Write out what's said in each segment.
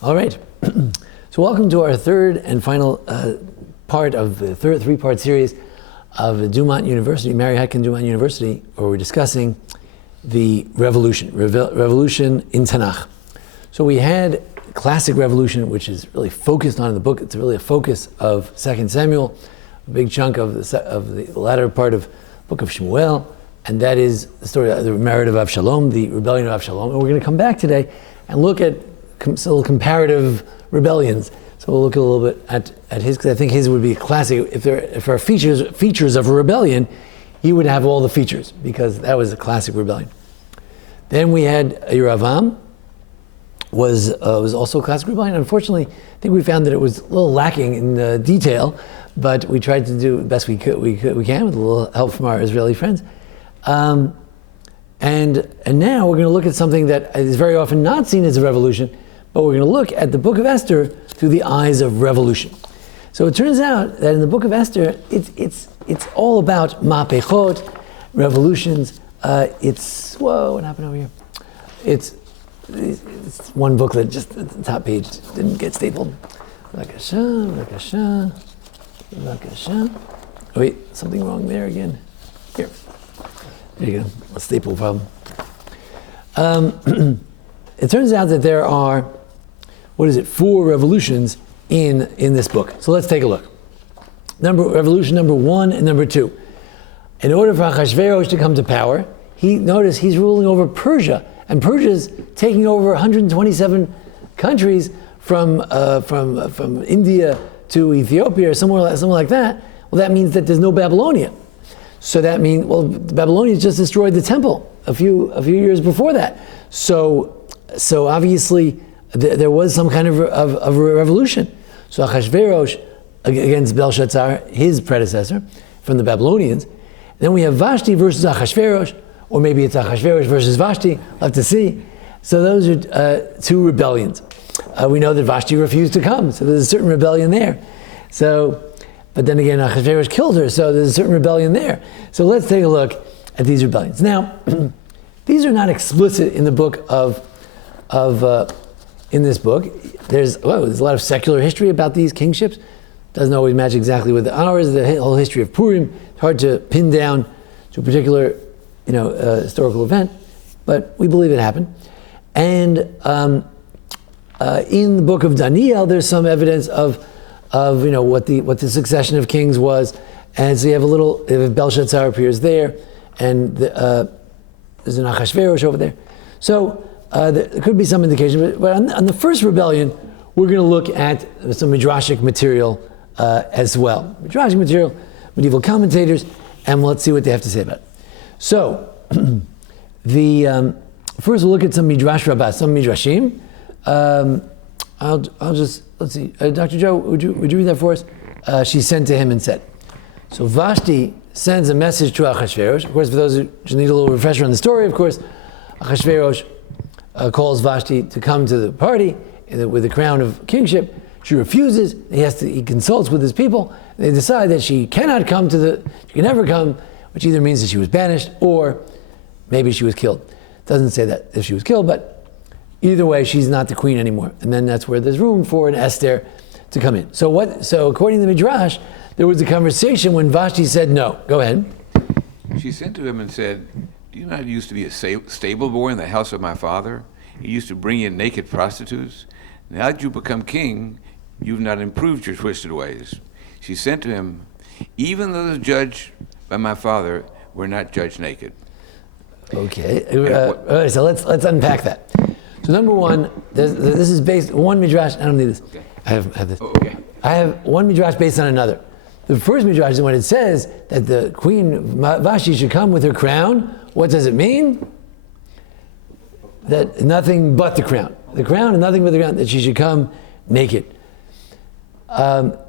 All right. So welcome to our third and final part of the three-part series of Dumont University, MARY HYTKEN DUMONT University, where we're discussing the revolution in Tanakh. So we had classic revolution, which is really focused on in the book. It's really a focus of 2 Samuel, a big chunk of the latter part of the book of Shmuel, and that is the story of the marriage of Avshalom, the rebellion of Avshalom. And we're going to come back today and look at some comparative rebellions. So we'll look a little bit at his, because I think his would be a classic. If there are features of a rebellion, he would have all the features, because that was a classic rebellion. Then we had Yeravam, was also a classic rebellion. Unfortunately, I think we found that it was a little lacking in detail, but we tried to do the best we can with a little help from our Israeli friends. And now we're going to look at something that is very often not seen as a revolution, but we're going to look at the book of Esther through the eyes of revolution. So it turns out that in the book of Esther, it's all about mapechot, revolutions. What happened over here? It's one booklet, just at the top page didn't get stapled. Bakasha. Oh, wait, something wrong there again. Here. There you go, a staple problem. It turns out that there are, 4 revolutions in this book. So let's take a look. Revolution number 1 and number 2. In order for Achashverosh to come to power, he's ruling over Persia, and Persia's taking over 127 countries from India to Ethiopia or something like that. Well, that means that there's no Babylonia. So that means, the Babylonians just destroyed the temple a few years before that. So obviously there was some kind of a revolution. So Achashverosh against Belshazzar, his predecessor, from the Babylonians. Then we have Vashti versus Achashverosh, or maybe it's Achashverosh versus Vashti. We'll have to see. So those are 2 rebellions. We know that Vashti refused to come, so there's a certain rebellion there. But then again, Achashverosh killed her, so there's a certain rebellion there. So let's take a look at these rebellions. Now, these are not explicit in the book in this book. There's a lot of secular history about these kingships. Doesn't always match exactly with ours. The whole history of Purim, it's hard to pin down to a particular, historical event, but we believe it happened. And in the book of Daniel, there's some evidence of what the succession of kings was, and so you have Belshazzar appears there, and there's an Achashverosh over there. So there could be some indication, but on the first rebellion, we're going to look at some midrashic material as well. Midrashic material, medieval commentators, and let's see what they have to say about it. So first we'll look at some midrash rabbah, some midrashim. I'll just, let's see, Dr. Joe, would you read that for us? She sent to him and said, so Vashti sends a message to Achashverosh. Of course, for those who just need a little refresher on the story, of course, Achashverosh calls Vashti to come to the party with the crown of kingship. She refuses. He consults with his people. They decide that she cannot come she can never come, which either means that she was banished or maybe she was killed. It doesn't say that if she was killed, but either way, she's not the queen anymore. And then that's where there's room for an Esther to come in. So according to the Midrash, there was a conversation when Vashti said no. Go ahead. She sent to him and said, do you not used to be a stable boy in the house of my father? You used to bring in naked prostitutes. Now that you become king, you've not improved your twisted ways. She sent to him, even though the judge by my father were not judged naked. Okay. All right, so let's unpack that. So number one, this is based one midrash. I don't need this. Okay. I have this. Oh, okay. I have one midrash based on another. The first midrash is when it says that the queen Vashti should come with her crown. What does it mean? That nothing but the crown. The crown and nothing but the crown. That she should come naked.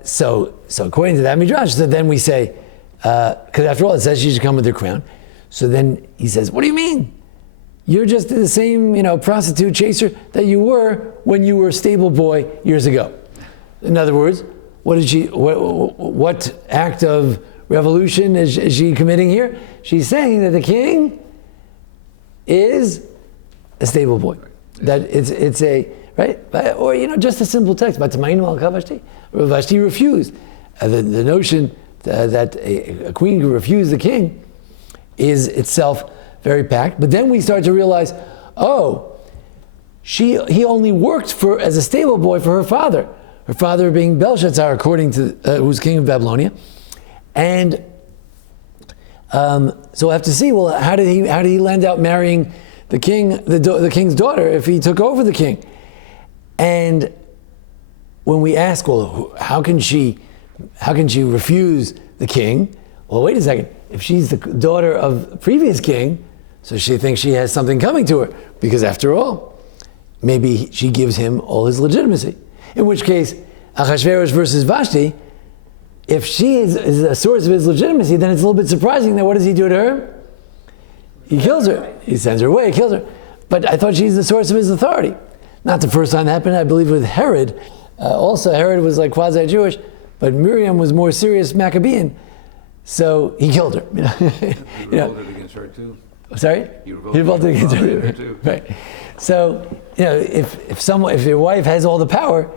So according to that midrash, so then we say, because after all it says she should come with her crown. So then he says, what do you mean? You're just the same, prostitute chaser that you were when you were a stable boy years ago. In other words, what act of revolution is she committing here? She's saying that the king is a stable boy. That it's a right? Or, just a simple text, Vashti refused. The notion that a queen could refuse the king is itself very packed. But then we start to realize, he only worked as a stable boy for her father being Belshazzar, according to who's king of Babylonia. And so we'll have to see, well, how did he land out marrying the king, the king's daughter, if he took over the king? And when we ask, well, how can she refuse the king? Well, wait a second. If she's the daughter of the previous king, so she thinks she has something coming to her, because after all, maybe she gives him all his legitimacy. In which case, Achashverosh versus Vashti, if she is a source of his legitimacy, then it's a little bit surprising that what does he do to her? He kills her. He sends her away, he kills her. But I thought she's the source of his authority. Not the first time that happened, I believe, with Herod. Also, Herod was like quasi-Jewish, but Miriam was more serious Maccabean, so he killed her. He revolted against her too. Sorry? He revolted against her too. Right. So, if your wife has all the power,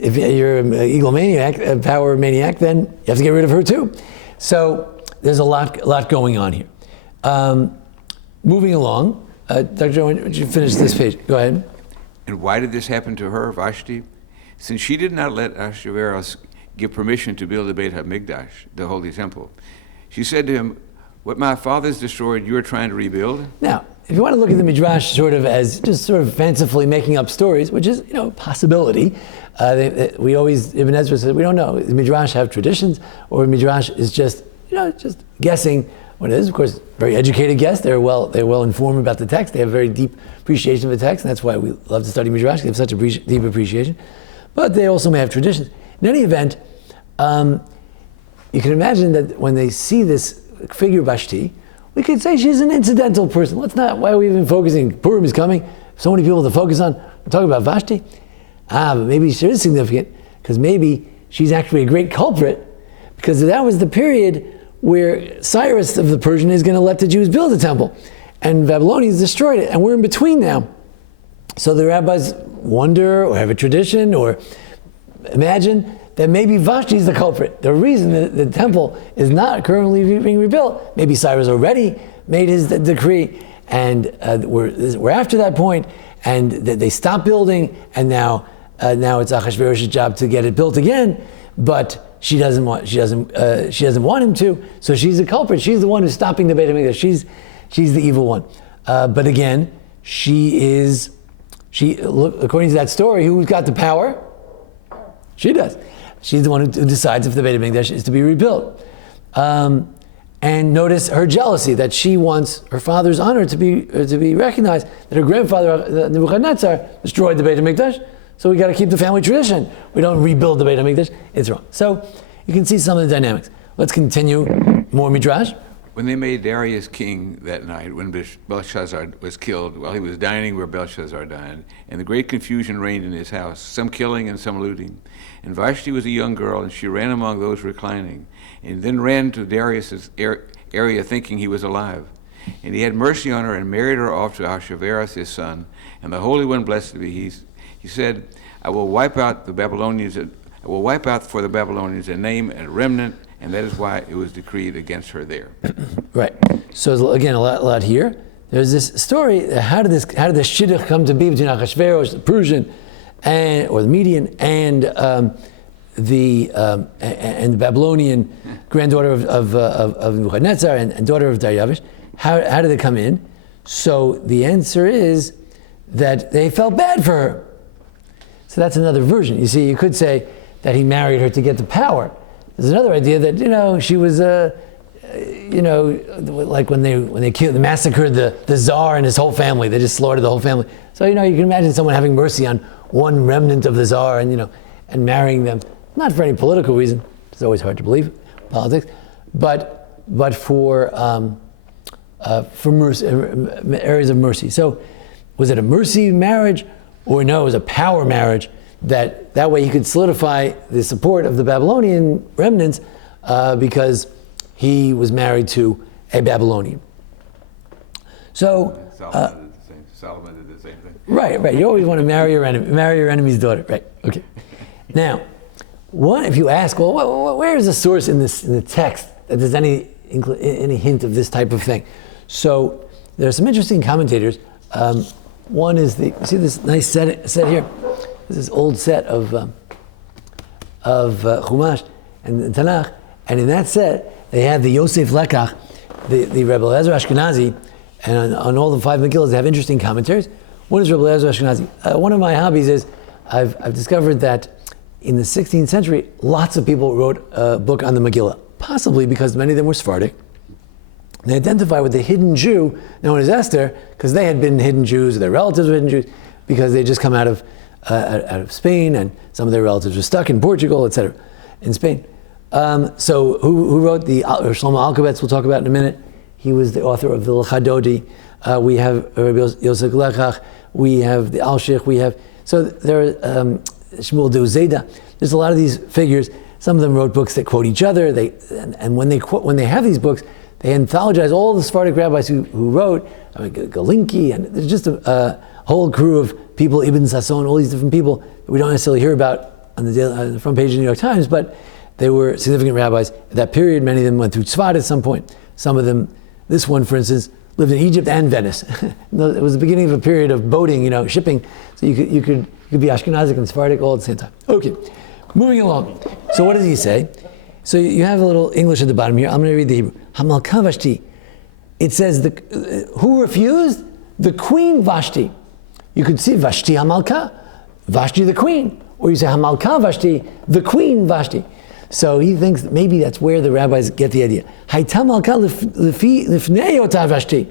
if you're an egomaniac, a power maniac, then you have to get rid of her too. So there's a lot going on here. Moving along, Dr. Joe, why don't you finish this page? Go ahead. And why did this happen to her, Vashti? Since she did not let Ahasuerus give permission to build the Beit HaMikdash, the Holy Temple, she said to him, "What my fathers destroyed, you are trying to rebuild?" Now, if you want to look at the Midrash as just fancifully making up stories, which is, a possibility, we always, Ibn Ezra says, we don't know. The Midrash have traditions, or Midrash is just guessing what it is. Of course, very educated guess. They're well informed about the text. They have a very deep appreciation of the text, and that's why we love to study Midrash. They have such a deep appreciation. But they also may have traditions. In any event, you can imagine that when they see this figure Vashti, we could say she's an incidental person. Why are we even focusing? Purim is coming. So many people to focus on. We're talking about Vashti. But maybe she is significant because maybe she's actually a great culprit, because that was the period where Cyrus of the Persian is going to let the Jews build the temple, and Babylonians destroyed it, and we're in between now. So the rabbis wonder, or have a tradition, or imagine that maybe Vashti is the culprit. The reason that the temple is not currently being rebuilt, maybe Cyrus already made his decree, and we're after that point, and they stopped building, and now it's Achashverosh's job to get it built again, but she doesn't want him to, so she's the culprit. She's the one who's stopping the Beit HaMikdash. She's the evil one. But again, according to that story, who's got the power? She does. She's the one who decides if the Beit HaMikdash is to be rebuilt. And notice her jealousy, that she wants her father's honor to be recognized, that her grandfather, Nebuchadnezzar, destroyed the Beit HaMikdash, so we got to keep the family tradition. We don't rebuild the Beit HaMikdash. It's wrong. So you can see some of the dynamics. Let's continue. More Midrash. When they made Darius king that night, when Belshazzar was killed, while he was dining where Belshazzar dined, and the great confusion reigned in his house, some killing and some looting. And Vashti was a young girl, and she ran among those reclining, and then ran to Darius's area thinking he was alive. And he had mercy on her and married her off to Ahasuerus his son, and the Holy One, blessed be he said, I will wipe out for the Babylonians a name and a remnant, and that is why it was decreed against her there. Right. So again, a lot here. There's this story. How did this shidduch come to be between Achashverosh, the Persian, or the Median, and the Babylonian granddaughter of Nebuchadnezzar and daughter of Darius? How did it come in? So the answer is that they felt bad for her. So that's another version. You see, you could say that he married her to get the power. There's another idea that, she was, like when they massacred the Tsar and his whole family. They just slaughtered the whole family. So, you can imagine someone having mercy on one remnant of the Tsar and marrying them. Not for any political reason. It's always hard to believe, politics. But for mercy, areas of mercy. So was it a mercy marriage? Or no, it was a power marriage, that way he could solidify the support of the Babylonian remnants because he was married to a Babylonian. So Solomon did the same thing. Right. You always want to marry your enemy's daughter. Right. Okay. Now, if you ask, well, where is the source in the text that there's any hint of this type of thing? So there are some interesting commentators. One is see this nice set here. This is old set of Chumash and Tanakh, and in that set they have the Yosef Lekach, the Rebbe Eliezer Ashkenazi, and on all the 5 Megillas they have interesting commentaries. One is Rebbe Eliezer Ashkenazi. One of my hobbies is I've discovered that in the 16th century lots of people wrote a book on the Megillah, possibly because many of them were Sephardic. They identify with the hidden Jew known as Esther because they had been hidden Jews, or their relatives were hidden Jews, because they just come out of Spain, and some of their relatives were stuck in Portugal, etc., in Spain. So who wrote Shlomo Alkabetz, we'll talk about in a minute. He was the author of the L'Chadodi. We have Rabbi Yosef Lekach. We have the Alshich. So there are Shmuel de Uzeda. There's a lot of these figures. Some of them wrote books that quote each other. And when they have these books, they anthologize all the Sephardic rabbis who wrote, Galinki, and there's just a whole crew of people, Ibn Sasson, all these different people that we don't necessarily hear about on the front page of the New York Times, but they were significant rabbis at that period. Many of them went through Tzfat at some point. Some of them, this one, for instance, lived in Egypt and Venice. It was the beginning of a period of boating, shipping, so you could be Ashkenazic and Sephardic all at the same time. Okay, moving along. So what does he say? So you have a little English at the bottom here. I'm going to read the Hebrew. Hamalka Vashti. It says, who refused? The queen Vashti. You could see Vashti Hamalka, Vashti the queen. Or you say Hamalka Vashti, the queen Vashti. So he thinks that maybe that's where the rabbis get the idea. Hayta Malka lifnei ota Vashti.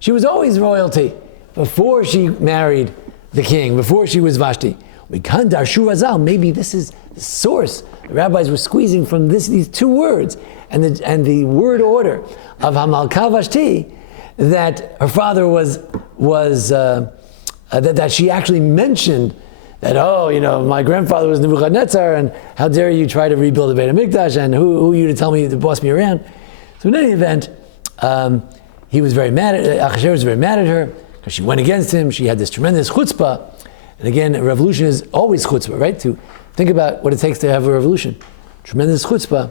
She was always royalty before she married the king, before she was Vashti. We can't darshu razal. Maybe this is the source. The rabbis were squeezing from these 2 words and the word order of Hamalka Vashti, that her father was that she actually mentioned that, my grandfather was Nebuchadnezzar, and how dare you try to rebuild the Beit HaMikdash, and who are you to tell me to boss me around? So in any event, he was very mad Achashverosh was very mad at her because she went against him. She had this tremendous chutzpah. And again, a revolution is always chutzpah, right? To think about what it takes to have a revolution. Tremendous chutzpah.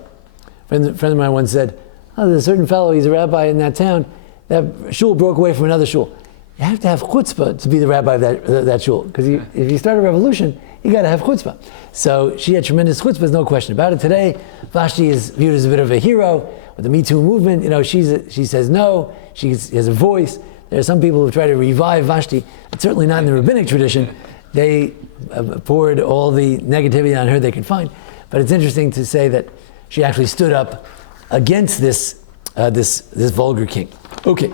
A friend of mine once said, there's a certain fellow, he's a rabbi in that town, that shul broke away from another shul. You have to have chutzpah to be the rabbi of that shul. Because if you start a revolution, you got to have chutzpah. So she had tremendous chutzpah, there's no question about it. Today, Vashti is viewed as a bit of a hero with the Me Too movement. She says no, she has a voice. There are some people who try to revive Vashti. It's certainly not in the rabbinic tradition. They poured all the negativity on her they could find. But it's interesting to say that she actually stood up against this vulgar king. Okay.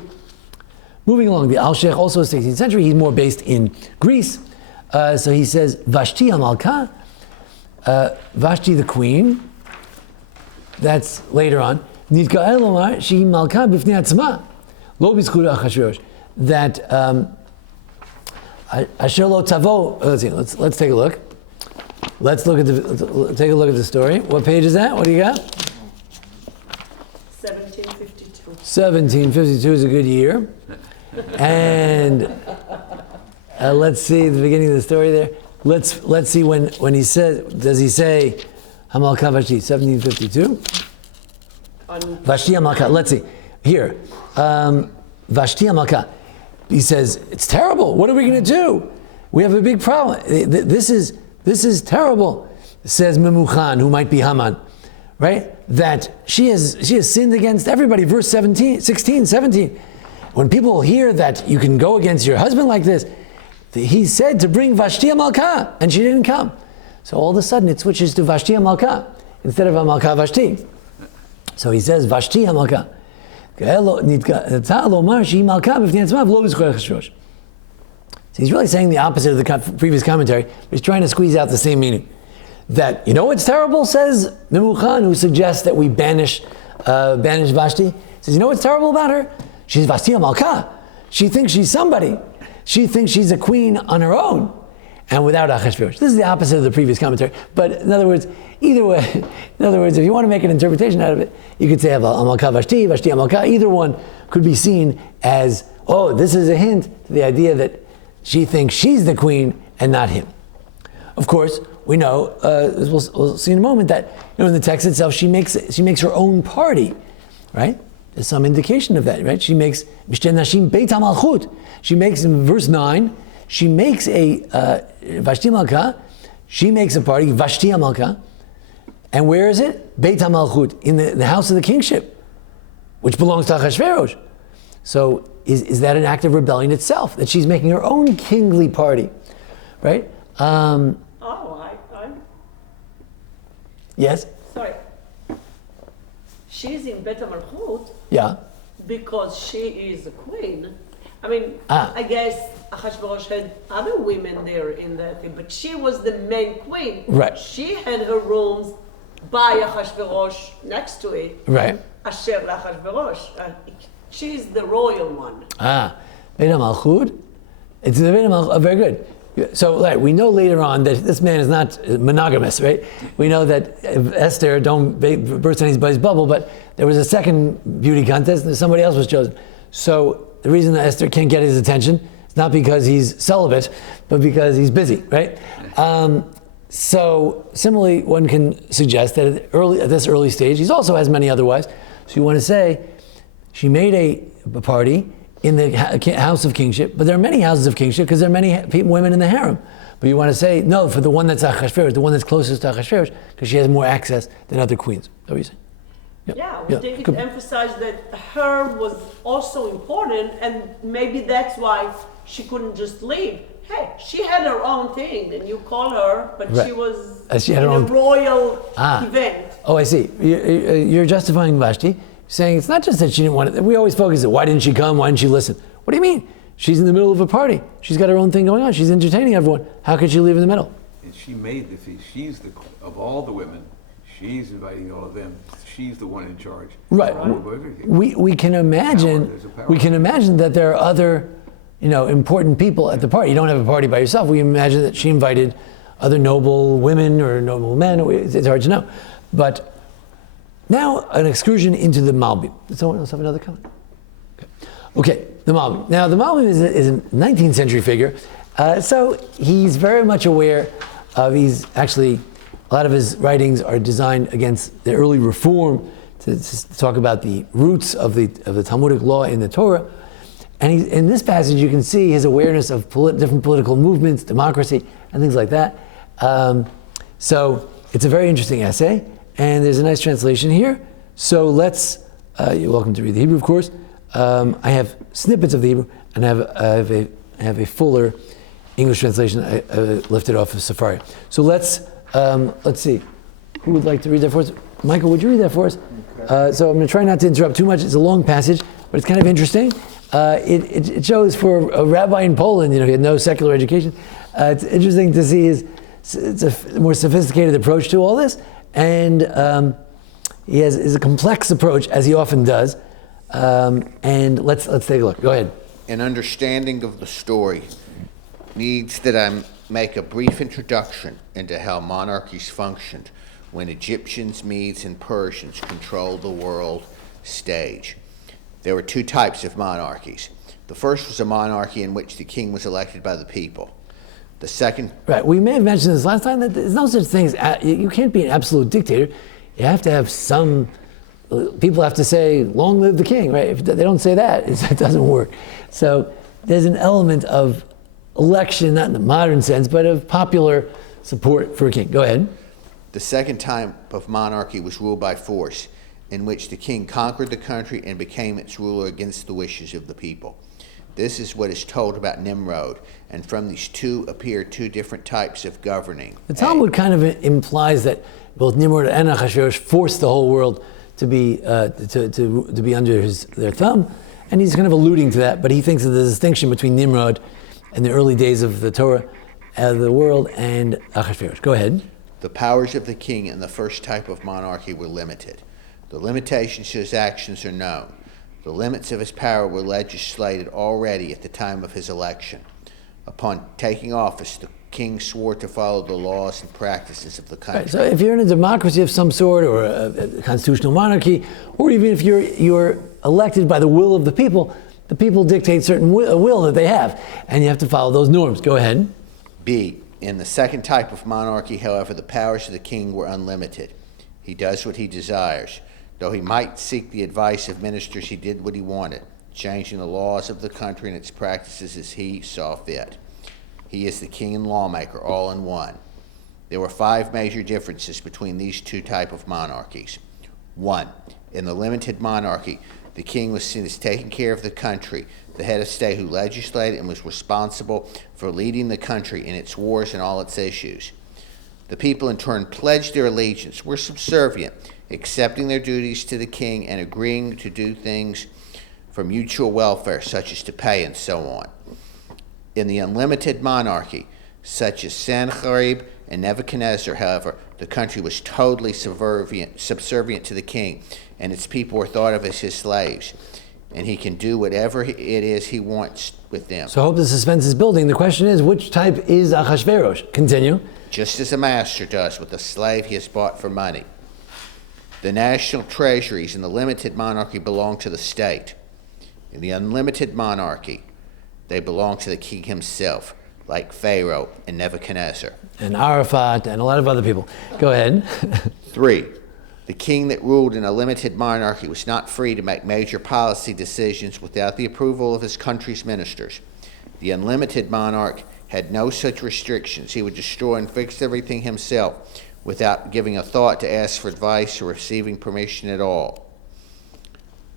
Moving along, the Alshich, also 16th century, he's more based in Greece. So he says, Vashti Hamalka, Vashti the queen, that's later on. Nidka'el Omar, She Malka Bifnei Atzma, Lo B'zchut Achashverosh, that Asher Lo Tavo, let's take a look. Take a look at the story. What page is that? What do you got? 1752. 1752 is a good year. And let's see the beginning of the story there. Let's see when he says, does he say Hamalka Vashti, 1752? Vashti Hamalka, let's see. Here, Vashti Hamalka. He says, it's terrible. What are we going to do? We have a big problem. This is terrible, says Memuchan, who might be Haman, right? That she has sinned against everybody. Verse 16, 17. When people hear that you can go against your husband like this, he said to bring Vashti Hamalka, and she didn't come. So all of a sudden it switches to Vashti Hamalka instead of Hamalka Vashti. So he says Vashti Hamalka. So he's really saying the opposite of the previous commentary, but he's trying to squeeze out the same meaning. That, what's terrible, says Memuchan, who suggests that we banish Vashti. Says, what's terrible about her? She's Vashti Hamalka. She thinks she's somebody. She thinks she's a queen on her own and without Achashverosh. This is the opposite of the previous commentary. But in other words, if you want to make an interpretation out of it, you could say Hamalka Vashti, Vashti Hamalka. Either one could be seen as, this is a hint to the idea that She thinks she's the queen and not him. Of course, we know, as we'll see in a moment, that in the text itself, she makes her own party, right? There's some indication of that, right? She makes Mishten Nashim Beit HaMalchut. She makes, in verse 9, she makes a Vashti Malka. She makes a party, Vashti HaMalka. And where is it? Beit HaMalchut, in the house of the kingship, which belongs to Achashverosh. So is that an act of rebellion itself, that she's making her own kingly party, right? Yes? Sorry. She's in Bet HaMalchut Yeah. because she is the queen. I mean, I guess Achashverosh had other women there in that thing, but she was the main queen. Right. She had her rooms by Achashverosh next to it. Right. Asher Achashverosh. She's the royal one. Beit HaMalchut. It's the Beit HaMalchut. Very good. So we know later on that this man is not monogamous, right? We know that Esther, don't burst anybody's bubble, but there was a second beauty contest and somebody else was chosen. So the reason that Esther can't get his attention is not because he's celibate, but because he's busy, right? So similarly, one can suggest that at this early stage, he also has many other wives. So you want to say, she made a party in the house of kingship, but there are many houses of kingship because there are many women in the harem. But you want to say, no, for the one that's Achashverosh, the one that's closest to Achashverosh, because she has more access than other queens. Is that what you're saying? Yeah, we think it emphasized that her was also important, and maybe that's why she couldn't just leave. Hey, she had her own thing, and you call her, but right. she was she had in her a own royal event. Oh, I see. You're justifying Vashti, saying it's not just that she didn't want it. We always focus on why didn't she come? Why didn't she listen? What do you mean? She's in the middle of a party. She's got her own thing going on. She's entertaining everyone. How could she leave in the middle? And she made the feast. She's of all the women, she's inviting all of them. She's the one in charge. Right. We can imagine. We can imagine that there are other, important people at the party. You don't have a party by yourself. We imagine that she invited other noble women or noble men. It's hard to know, but. Now, an excursion into the Malbim. Does someone else have another comment? Okay, the Malbim. Now, the Malbim is a 19th century figure, so he's very much aware of, a lot of his writings are designed against the early reform, to talk about the roots of the Talmudic law in the Torah. And in this passage, you can see his awareness of different political movements, democracy, and things like that. So it's a very interesting essay. And there's a nice translation here. So you're welcome to read the Hebrew, of course. I have snippets of the Hebrew, and I have a fuller English translation I lifted off of Safari. So let's see. Who would like to read that for us? Michael, would you read that for us? Okay. So I'm going to try not to interrupt too much. It's a long passage, but it's kind of interesting. It shows for a rabbi in Poland, he had no secular education. It's interesting to see it's a more sophisticated approach to all this. And he has a complex approach, as he often does. And let's take a look. Go ahead. An understanding of the story needs that I make a brief introduction into how monarchies functioned when Egyptians, Medes, and Persians controlled the world stage. There were two types of monarchies. The first was a monarchy in which the king was elected by the people. The second... Right, we may have mentioned this last time, that there's no such thing as, you can't be an absolute dictator. You have to have people have to say, long live the king, right? If they don't say that, it doesn't work. So there's an element of election, not in the modern sense, but of popular support for a king. Go ahead. The second type of monarchy was ruled by force, in which the king conquered the country and became its ruler against the wishes of the people. This is what is told about Nimrod, and from these two appear two different types of governing. The Talmud kind of implies that both Nimrod and Achashverosh forced the whole world to be to be under their thumb, and he's kind of alluding to that. But he thinks of the distinction between Nimrod and the early days of the Torah, the world, and Achashverosh. Go ahead. The powers of the king in the first type of monarchy were limited. The limitations to his actions are known. The limits of his power were legislated already at the time of his election. Upon taking office, the king swore to follow the laws and practices of the country. Right, so if you're in a democracy of some sort, or a constitutional monarchy, or even if you're elected by the will of the people, the people dictate certain will that they have, and you have to follow those norms. Go ahead. B. In the second type of monarchy, however, the powers of the king were unlimited. He does what he desires. Though he might seek the advice of ministers, he did what he wanted, changing the laws of the country and its practices as he saw fit. He is the king and lawmaker, all in one. There were 5 major differences between these 2 types of monarchies. 1. In the limited monarchy, the king was seen as taking care of the country, the head of state who legislated and was responsible for leading the country in its wars and all its issues. The people in turn pledged their allegiance, were subservient, accepting their duties to the king and agreeing to do things for mutual welfare, such as to pay and so on. In the unlimited monarchy, such as Sennacherib and Nebuchadnezzar, however, the country was totally subservient to the king, and its people were thought of as his slaves, and he can do whatever it is he wants with them. So I hope the suspense is building. The question is, which type is Achashverosh? Continue. Just as a master does with a slave he has bought for money. The national treasuries in the limited monarchy belong to the state. In the unlimited monarchy, they belong to the king himself, like Pharaoh and Nebuchadnezzar. And Arafat and a lot of other people. Go ahead. 3. The king that ruled in a limited monarchy was not free to make major policy decisions without the approval of his country's ministers. The unlimited monarch had no such restrictions. He would destroy and fix everything himself without giving a thought to ask for advice or receiving permission at all.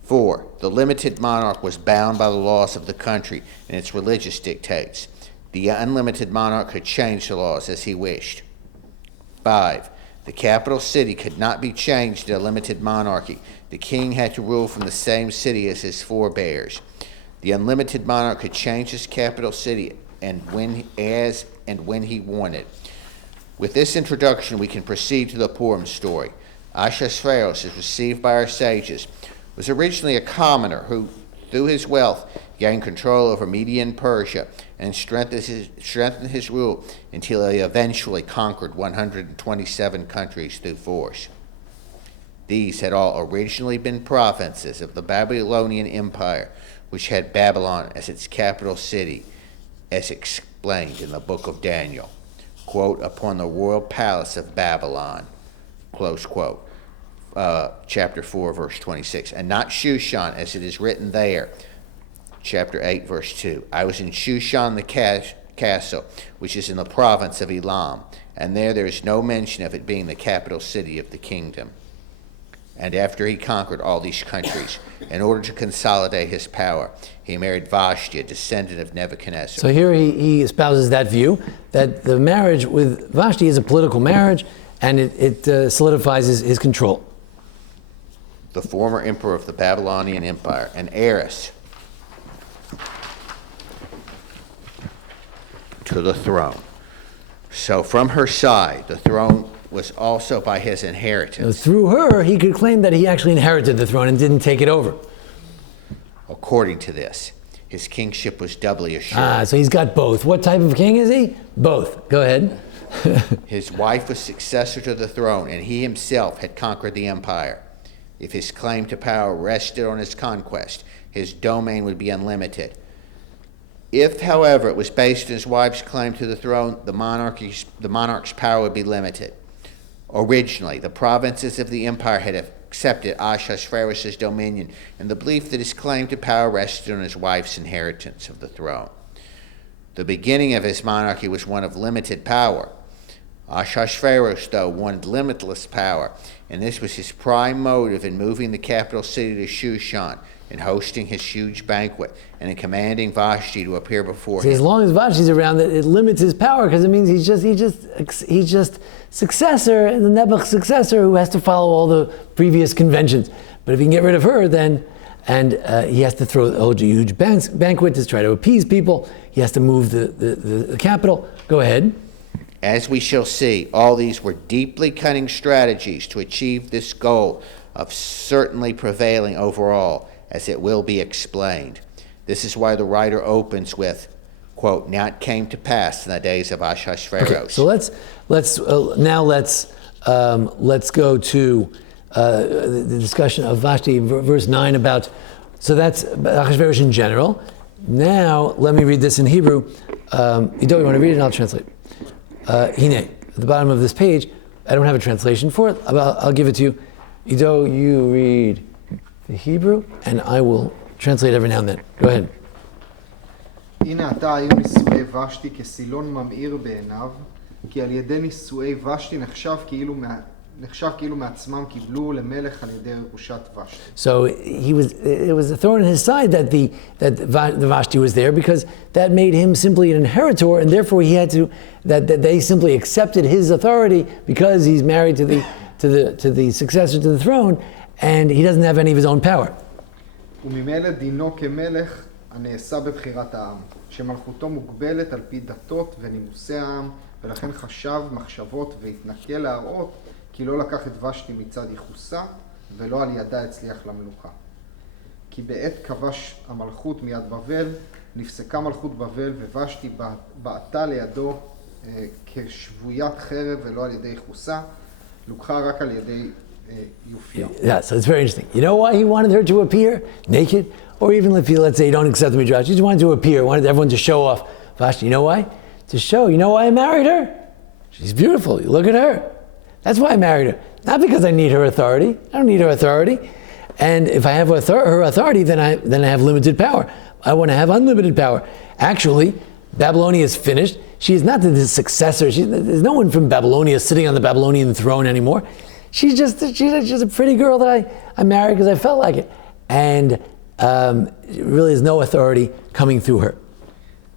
4. The limited monarch was bound by the laws of the country and its religious dictates. The unlimited monarch could change the laws as he wished. 5. The capital city could not be changed in a limited monarchy. The king had to rule from the same city as his forebears. The unlimited monarch could change his capital city when he wanted. With this introduction, we can proceed to the Purim story. Ahasuerus, as received by our sages, was originally a commoner who, through his wealth, gained control over Media and Persia and strengthened his rule until he eventually conquered 127 countries through force. These had all originally been provinces of the Babylonian Empire, which had Babylon as its capital city, as explained in the book of Daniel, quote, upon the royal palace of Babylon, close quote, chapter 4, verse 26, and not Shushan, as it is written there, chapter 8, verse 2. I was in Shushan the castle, which is in the province of Elam, and there is no mention of it being the capital city of the kingdom. And after he conquered all these countries, in order to consolidate his power, he married Vashti, a descendant of Nebuchadnezzar. So here he espouses that view, that the marriage with Vashti is a political marriage, and it solidifies his control. The former emperor of the Babylonian Empire, an heiress to the throne. So from her side, the throne was also by his inheritance. So through her, he could claim that he actually inherited the throne and didn't take it over. According to this, his kingship was doubly assured. So he's got both. What type of king is he? Both. Go ahead. His wife was successor to the throne, and he himself had conquered the empire. If his claim to power rested on his conquest, his domain would be unlimited. If, however, it was based on his wife's claim to the throne, the monarch's power would be limited. Originally, the provinces of the empire had accepted Ahasuerus' dominion in the belief that his claim to power rested on his wife's inheritance of the throne. The beginning of his monarchy was one of limited power. Ahasuerus, though, wanted limitless power, and this was his prime motive in moving the capital city to Shushan and hosting his huge banquet and in commanding Vashti to appear before him. As long as Vashti's around, it limits his power because it means he's just successor, the Nebuchadnezzar successor who has to follow all the previous conventions. But if he can get rid of her, then he has to throw a huge banquet to try to appease people. He has to move the capital. Go ahead. As we shall see, all these were deeply cunning strategies to achieve this goal of certainly prevailing over all, as it will be explained. This is why the writer opens with, quote, now it came to pass in the days of Ahasuerus. Okay, so let's go to the discussion of Vashti, verse 9, about So that's Achashverosh in general. Now, let me read this in Hebrew. Ido, you want to read it and I'll translate. Hine, at the bottom of this page, I don't have a translation for it. I'll give it to you. Ido, you read the Hebrew and I will translate every now and then. Go ahead. הנה עתה היו נישואי ושתי כסילון ממאיר בעיניו, כי על ידי נישואי ושתי נחשב כאילו מעצמם קיבלו למלך על ידי ירושת ושתי. So it was a thorn in his side that the Vashti was there, because that made him simply an inheritor, and therefore he had to that they simply accepted his authority because he's married to the successor to the throne, and he doesn't have any of his own power. וממילא דינו כמלך הנעשה בבחירת העם, שמלכותו מוגבלת על פי דתות ונימוסי העם, ולכן חשב מחשבות והתנכל להראות כי לא לקח את ושתי מצד ייחוסה, ולא על ידה הצליח למלוכה. כי בעת כבש המלכות מיד בבל, נפסקה מלכות בבל, וושתי בעטה לידו כשבוית חרב ולא על ידי ייחוסה, לוקחה רק על ידי יופייה. Yeah, so it's very interesting. You know why he wanted her to appear naked? Or even if let's say you don't accept the Midrash, he just wanted to appear, wanted everyone to show off Vashti. You know why? To show, you know why I married her? She's beautiful. You look at her. That's why I married her. Not because I need her authority. I don't need her authority. And if I have her authority, then I have limited power. I want to have unlimited power. Actually, Babylonia is finished. She is not the successor. There's no one from Babylonia sitting on the Babylonian throne anymore. She's just a pretty girl that I married because I felt like it. And really is no authority coming through her.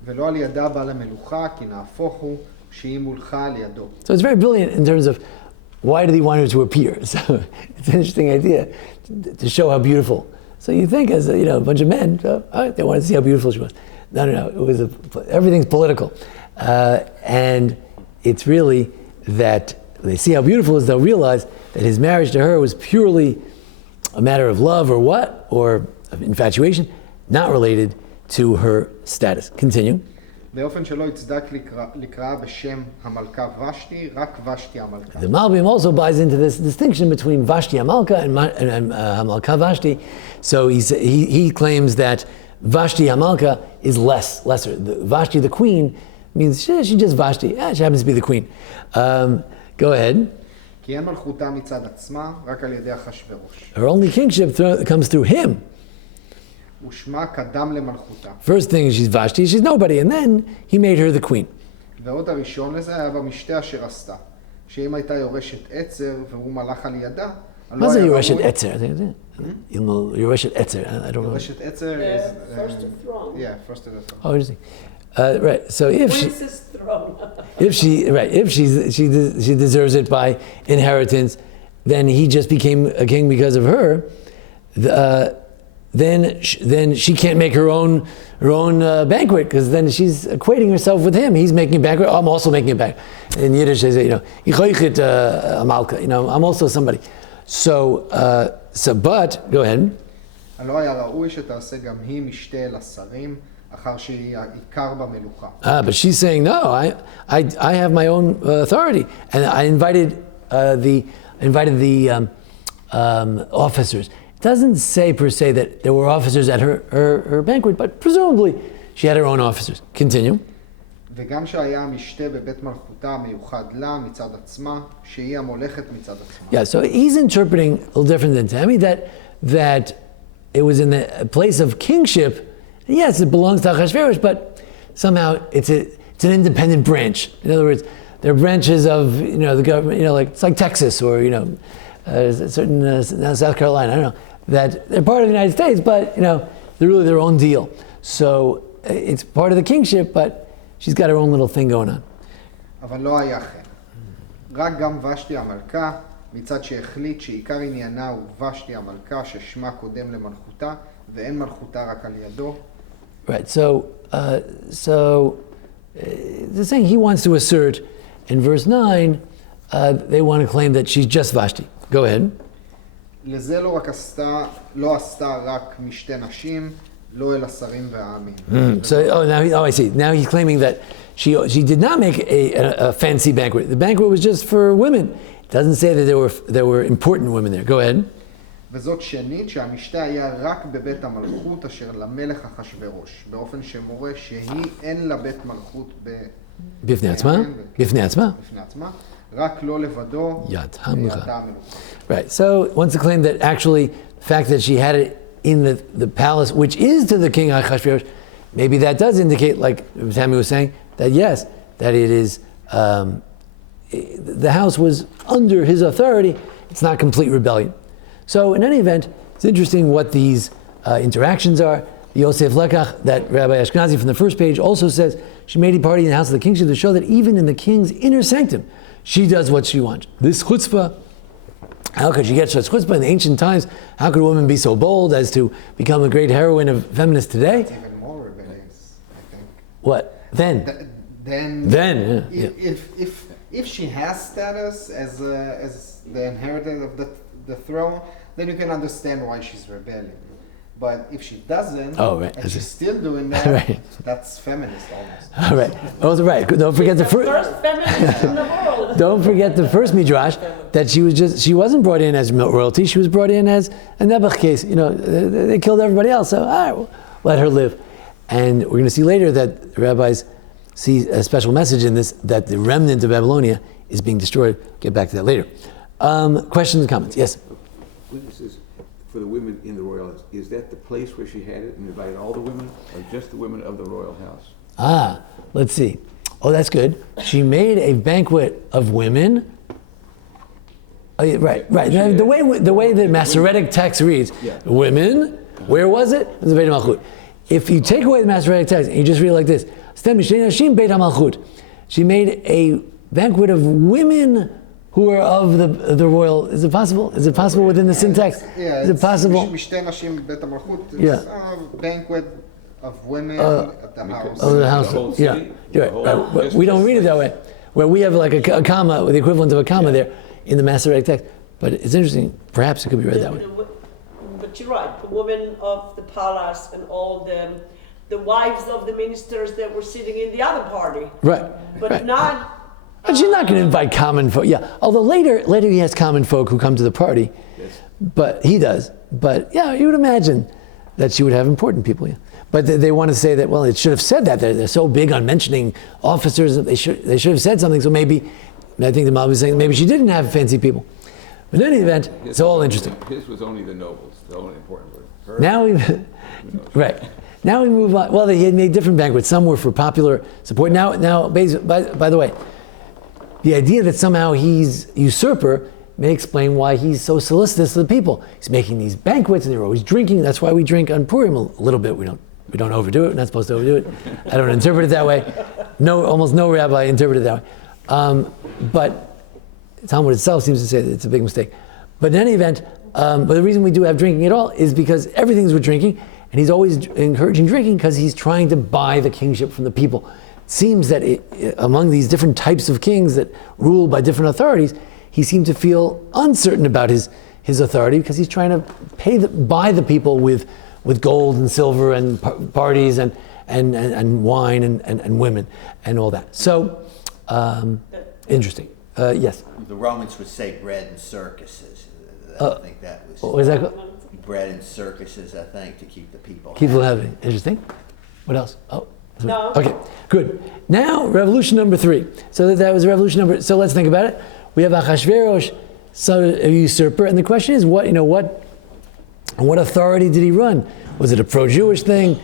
ולא על ידה בא למלוכה, כי נהפוך הוא שהיא מולכה על ידו. So it's very brilliant in terms of why did he want her to appear? So it's an interesting idea to show how beautiful. So you think as a bunch of men, they wanted to see how beautiful she was. No. It was everything's political, and it's really that they see how beautiful it is. They'll realize that his marriage to her was purely a matter of love or of infatuation, not related to her status. Continue. באופן שלא יצדק לקראה בשם המלכה ושתי, רק ושתי המלכה. The Malbim also buys into this distinction between Vashti Hamalka and Hamalka Vashti. So he claims that Vashti Hamalka is lesser. Vashti the queen means she's just Vashti. She happens to be the queen. Go ahead. כי אין מלכותה מצד עצמה, רק על ידי אחשוורוש. Her only kingship comes through him. ושמה קדם למלכותה. First thing, she's Vashti, she's nobody, and then he made her the queen. ועוד הראשון לזה היה במשתה אשר עשתה, שאם הייתה יורשת עצר והוא מלך על ידה, מה זה יורשת עצר? יורשת עצר, I don't know. יורשת עצר is... First to throne. Yeah, first to the throne. Oh, interesting. Right. So if she deserves it by inheritance, then he just became a king because of her. Then she can't make her own banquet, because then she's equating herself with him. He's making a banquet. I'm also making a banquet. In Yiddish, they say, amalka. I'm also somebody. So but go ahead. לא היה ראוי שתעשה גם היא משתה לשרים. But she's saying, no, I have my own authority. And I invited the officers. It doesn't say per se that there were officers at her banquet, but presumably she had her own officers. Continue. וגם שהיה המשתה בבית מלכותה המיוחד לה מצד עצמה, שהיא המולכת מצד עצמה. Yeah, so he's interpreting a little different than Tammy, that it was in the place of kingship. Yes, it belongs to Achashverosh, but somehow it's an independent branch. In other words, they're branches of the government. Like it's like Texas or certain South Carolina. I don't know, that they're part of the United States, but they're really their own deal. So it's part of the kingship, but she's got her own little thing going on. אבל לא היה כן. רק גם ושתי המלכה, מצד שהחליט שעיקר עניינה הוא ושתי המלכה, ששמה קודם למלכותה, ואין מלכותה רק על ידו. Right, so the saying he wants to assert in verse 9, they want to claim that she's just Vashti. Go ahead. לזה לא עשתה רק משתי נשים, לא אל השרים והעמים. So, I see. Now he's claiming that she did not make a fancy banquet. The banquet was just for women. It doesn't say that there were important women there. Go ahead. וזאת שנית, שהמשתה היה רק בבית המלכות אשר למלך אחשוורוש, באופן שמורה שהיא אין לה בית מלכות בפני עצמה? בפני עצמה? בפני עצמה, רק לא לבדו יד המלוכה. המלוכה. Right. So wants to claim that actually the fact that she had it in the palace, which is to the king Achashverosh, maybe that does indicate, like Tammy was saying, that yes, that it is the house was under his authority. It's not complete rebellion. So in any event, it's interesting what these interactions are. Yosef Lekach, that Rabbi Ashkenazi from the first page, also says she made a party in the house of the kingship to show that even in the king's inner sanctum, she does what she wants. This chutzpah, how could she get such chutzpah in the ancient times? How could a woman be so bold as to become a great heroine of feminists today? It's even more rebellious, I think. What? Then, yeah. If she has status as the inheritor of the throne, then you can understand why she's rebelling. But if she doesn't, and she's still doing that, right. That's feminist almost. All right. Also, right. Don't forget the first feminist in the world. Don't forget the first midrash that she wasn't brought in as royalty. She was brought in as a Nebuch case. You know, they killed everybody else, so all right, we'll let her live. And we're going to see later that the rabbis see a special message in this, that the remnant of Babylonia is being destroyed. Get back to that later. Questions and comments? Yes. When it says for the women in the royal house, is that the place where she had it and invited all the women, or just the women of the royal house? Let's see. Oh, that's good. She made a banquet of women. Oh, yeah, right. The way the Masoretic text reads, women. Where was it? It was the Beit HaMalchut. If you take away the Masoretic text and you just read it like this, she made a banquet of women who are of the royal. Is it possible? Is it possible within the syntax? Yeah, is it possible? It's a banquet of women at the house. Of the house. Yeah. Right. We don't read it that way. Where we have like a comma, the equivalent of a comma there in the Masoretic text. But it's interesting. Perhaps it could be read that way. But you're right. The women of the palace and all the wives of the ministers that were sitting in the other party. Right. But not. But she's not going to invite common folk. Yeah. Although later he has common folk who come to the party. Yes. But he does. But yeah, you would imagine that she would have important people. Yeah. But they want to say that, well, it should have said that. They're so big on mentioning officers. They should have said something. So maybe, I think the Malvi is saying maybe she didn't have fancy people. But in any event, it's all interesting. His was only the nobles, the only important word. Now we move on. Well, they had made different banquets. Some were for popular support. Now, by the way, the idea that somehow he's usurper may explain why he's so solicitous of the people. He's making these banquets and they're always drinking. That's why we drink on Purim a little bit. We don't overdo it. We're not supposed to overdo it. I don't interpret it that way. Almost no rabbi interpreted it that way. But Talmud itself seems to say that it's a big mistake. But in any event, but the reason we do have drinking at all is because everything's with drinking, and he's always encouraging drinking because he's trying to buy the kingship from the people. It seems that among these different types of kings that rule by different authorities, he seemed to feel uncertain about his authority because he's trying to buy the people with gold and silver and parties and wine and women and all that. So, interesting. Yes? The Romans would say bread and circuses. I think that was... What was that called? Bread and circuses, I think, to keep the people happy. Interesting. What else? Oh. No. Okay, good. Now, revolution number 3. So that was revolution number... So let's think about it. We have Achashverosh, a usurper, and the question is, what authority did he run? Was it a pro-Jewish thing?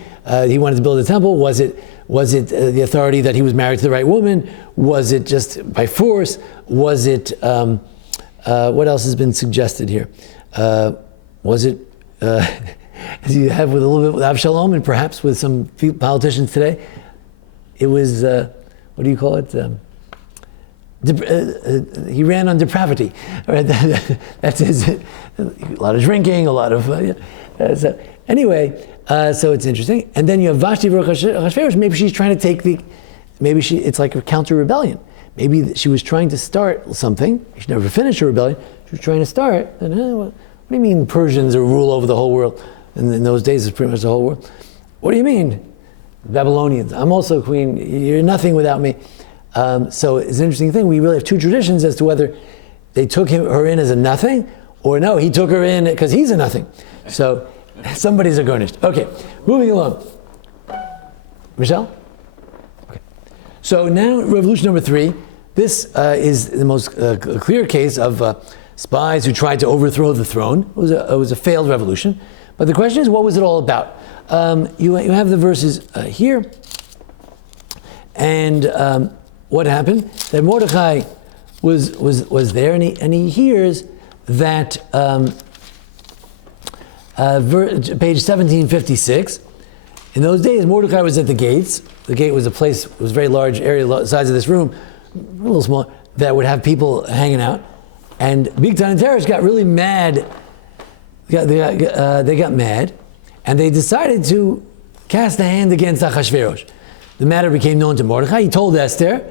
He wanted to build a temple. Was it the authority that he was married to the right woman? Was it just by force? Was it, what else has been suggested here? Was it, as you have with a little bit with Avshalom and perhaps with some politicians today, it was, what do you call it? He ran on depravity. Right? That's a lot of drinking, a lot of, so anyway, so it's interesting. And then you have Vashti Achashverosh. Maybe she's trying to take it's like a counter-rebellion. Maybe she was trying to start something. She never finished her rebellion. She was trying to start. And, what do you mean Persians rule over the whole world? And in those days, it's pretty much the whole world. What do you mean? Babylonians. I'm also queen. You're nothing without me. So it's an interesting thing. We really have two traditions as to whether they took her in as a nothing or no, he took her in because he's a nothing. So somebody's a garnished. Okay, moving along. Michelle? Okay. So now revolution number 3. This is the most clear case of spies who tried to overthrow the throne. It was a failed revolution. But the question is, what was it all about? You have the verses here. And what happened? That Mordechai was there, and he hears that page 1756. In those days, Mordechai was at the gates. The gate was a place, it was a very large area, the size of this room, a little small, that would have people hanging out. And Bigtan and Teresh got really mad. They got mad, and they decided to cast a hand against Achashverosh. The matter became known to Mordechai. He told Esther.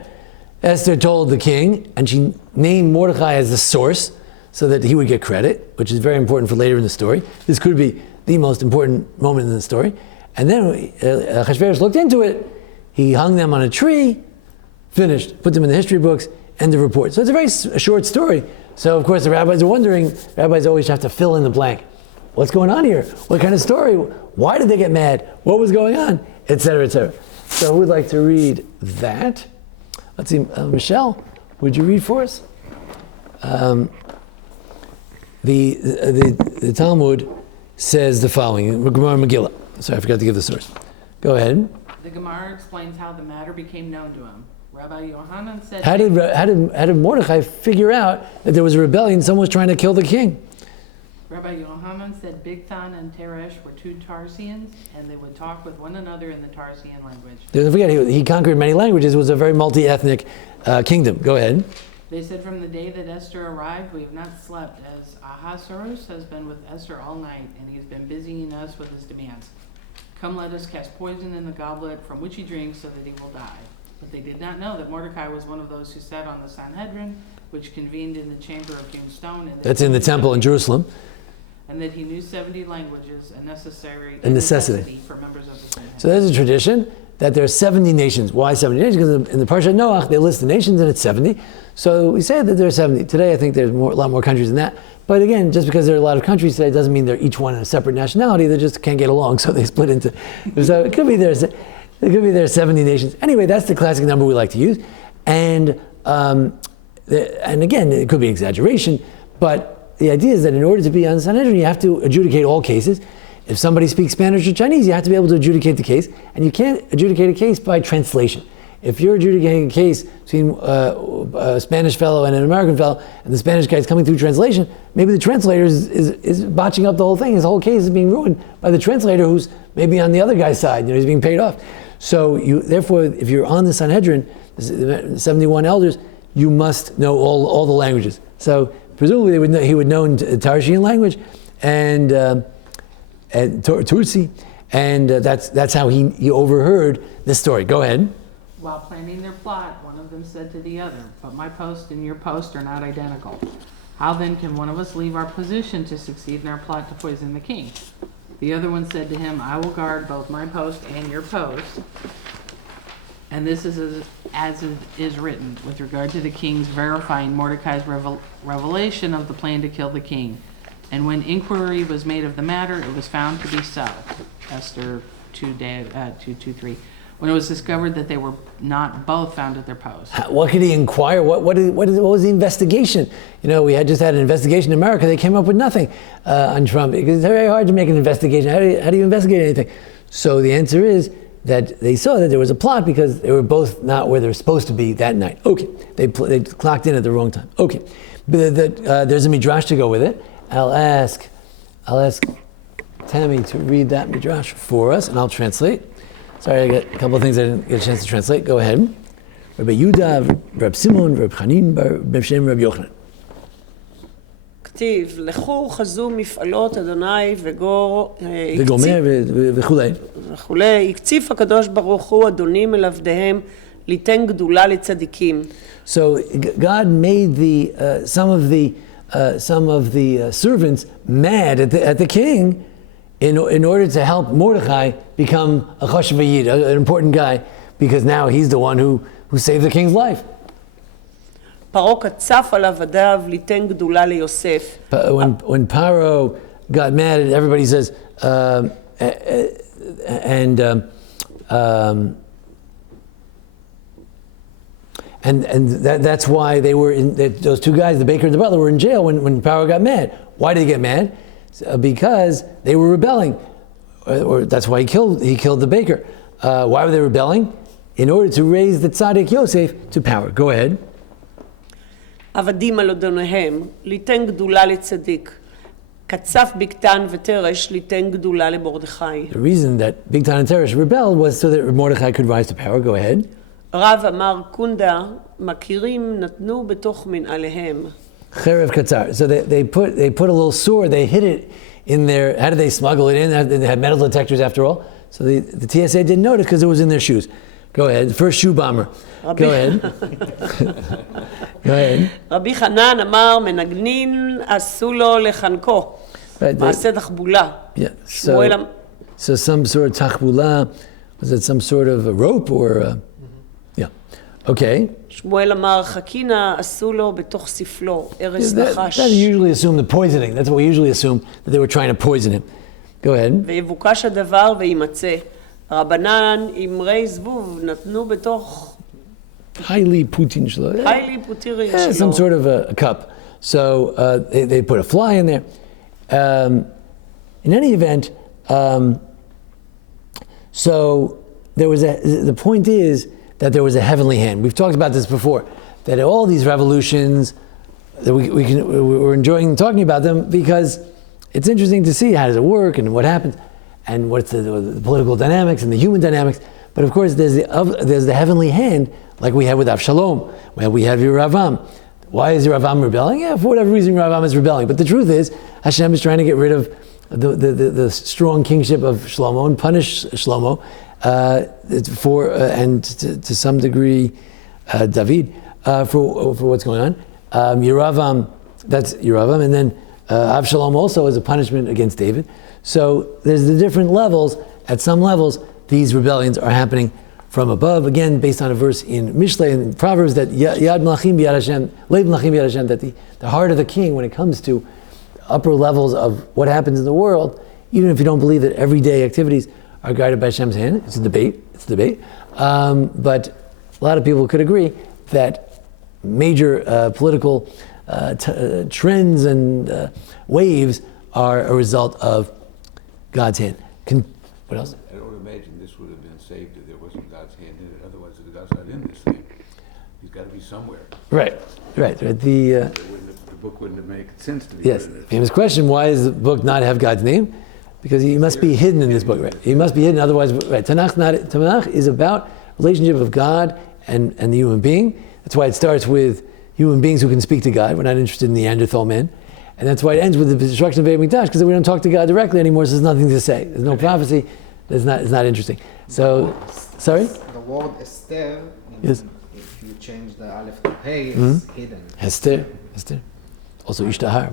Esther told the king, and she named Mordechai as the source so that he would get credit, which is very important for later in the story. This could be the most important moment in the story. And then Achashverosh looked into it. He hung them on a tree, finished, put them in the history books, end of report. So it's a very short story. So of course the rabbis are wondering, rabbis always have to fill in the blank. What's going on here? What kind of story? Why did they get mad? What was going on? Etc., etc. So who would like to read that? Let's see, Michelle, would you read for us? The Talmud says the following, Gemara Megillah. Sorry, I forgot to give the source. Go ahead. The Gemara explains how the matter became known to him. Rabbi Yohanan said... How did Mordechai figure out that there was a rebellion, someone was trying to kill the king? Rabbi Yohanan said Bigtan and Teresh were 2 Tarsians, and they would talk with one another in the Tarsian language. Don't forget, he conquered many languages. It was a very multi-ethnic kingdom. Go ahead. They said, from the day that Esther arrived, we have not slept, as Ahasuerus has been with Esther all night, and he has been busying us with his demands. Come, let us cast poison in the goblet from which he drinks, so that he will die. But they did not know that Mordecai was one of those who sat on the Sanhedrin, which convened in the chamber of hewn stone. That's in the temple in Jerusalem. And that he knew 70 languages, a necessity for members of the Sanhedrin. So there's a tradition that there are 70 nations. Why 70 nations? Because in the Parshat Noach, they list the nations and it's 70. So we say that there are 70. Today, I think there's a lot more countries than that. But again, just because there are a lot of countries today doesn't mean they're each one a separate nationality. They just can't get along, so they split into. So it could be there 70 nations. Anyway, that's the classic number we like to use. And again, it could be exaggeration, but the idea is that in order to be on the Sanhedrin, you have to adjudicate all cases. If somebody speaks Spanish or Chinese, you have to be able to adjudicate the case, and you can't adjudicate a case by translation. If you're adjudicating a case between a Spanish fellow and an American fellow, and the Spanish guy is coming through translation, maybe the translator is botching up the whole thing. His whole case is being ruined by the translator who's maybe on the other guy's side. He's being paid off. So therefore, if you're on the Sanhedrin, the 71 elders, you must know all the languages. So presumably he would know Tarshian language and Tursi, and that's how he overheard this story. Go ahead. While planning their plot, one of them said to the other, "But my post and your post are not identical. How then can one of us leave our position to succeed in our plot to poison the king?" The other one said to him, "I will guard both my post and your post." And this is as it is written, with regard to the king's verifying Mordecai's revelation of the plan to kill the king. And when inquiry was made of the matter, it was found to be so. Esther 2:3. When it was discovered that they were not both found at their post. What could he inquire? What was the investigation? We had just had an investigation in America. They came up with nothing on Trump. Because it's very hard to make an investigation. How do you investigate anything? So the answer is that they saw that there was a plot because they were both not where they were supposed to be that night. Okay, they clocked in at the wrong time. Okay, but there's a midrash to go with it. I'll ask Tammy to read that midrash for us, and I'll translate. Sorry, I got a couple of things I didn't get a chance to translate. Go ahead. Rabbi Yudah, Rabbi Simon, Rabbi Chanin, B'Shem Rabbi Yochanan. כתיב, לכו חזו מפעלות אדוני וגומר וכולי. וכולי, הקציף הקדוש ברוך הוא אדונים אל עבדיהם ליתן גדולה לצדיקים. So God made some of the servants mad at the king in order to help Mordechai become a chashuv yid, an important guy, because now he's the one who saved the king's life. פרעה קצף על עבדיו ליתן גדולה ליוסף. When Paro got mad, everybody says, and that's why they were in, those two guys, the baker and the butler, were in jail when Paro got mad. Why did he get mad? Because they were rebelling, or that's why he killed the baker. Why were they rebelling? In order to raise the tzaddik Yosef to power. Go ahead. עבדים על אדוניהם, ליתן גדולה לצדיק. קצף בגתן ותרש, ליתן גדולה למרדכי. The reason that Bigtan and Teresh rebelled was so that Mordechai could rise to power. Go ahead. רב אמר קונדה, מכירים נתנו בתוך מנעליהם. Cherev Katzar. So they put a little sword, they hid it in their, how did they smuggle it in? They had metal detectors after all. So the TSA didn't notice because it was in their shoes. Go ahead. The first shoe bomber. Go ahead. Go ahead. רבי חנן אמר מנגנין עשו לו לחנקו. מעשה תחבולה. Yeah. So some sort of tachbula, was it some sort of a rope or yeah. Okay. שמואל אמר חכינה עשו לו בתוך ספלו, ארז נחש. That usually assume the poisoning. That's what we usually assume, that they were trying to poison him. Go ahead. ויבוקש הדבר וימצא. רבנן אמרי זבוב נתנו בתוך Highly Putin shlo. highly putiri שלו. Some sort of a cup. So they put a fly in there. In any event, so there was the point is that there was a heavenly hand. We've talked about this before, that all these revolutions, that we're enjoying talking about them because it's interesting to see how does it work and what happens and what's the political dynamics and the human dynamics. But of course, there's the heavenly hand, like we had with Avshalom, where we have Yeravam. Why is Yeravam rebelling? Yeah, for whatever reason, Yeravam is rebelling. But the truth is, Hashem is trying to get rid of the strong kingship of Shlomo and punish Shlomo and to some degree David for what's going on. Yeravam, that's Yeravam, and then Avshalom also is a punishment against David. So there's the different levels. At some levels, these rebellions are happening from above. Again, based on a verse in Mishlei and Proverbs that Yad Melachim B'Yad Hashem, Lev Melachim B'Yad Hashem, that the heart of the king, when it comes to upper levels of what happens in the world, even if you don't believe that everyday activities are guided by Hashem's hand, it's a debate. But a lot of people could agree that major political trends and waves are a result of God's hand. What else? I don't imagine this would have been saved if there wasn't God's hand in it. Otherwise, God's not in this thing. He's got to be somewhere. Right. The book wouldn't have made sense to me. Yes. Famous question: why does the book not have God's name? Because he must be hidden in this book, right? He must be hidden. Otherwise, right? Tanakh is about relationship of God and the human being. That's why it starts with human beings who can speak to God. We're not interested in the Neanderthal man. And that's why it ends with the destruction of Beit Mikdash, because we don't talk to God directly anymore, so there's nothing to say. There's no prophecy. It's not interesting. So, sorry? The word Esther, yes. If you change the Aleph to Hey, it's hidden. Esther. Also Ishtahar.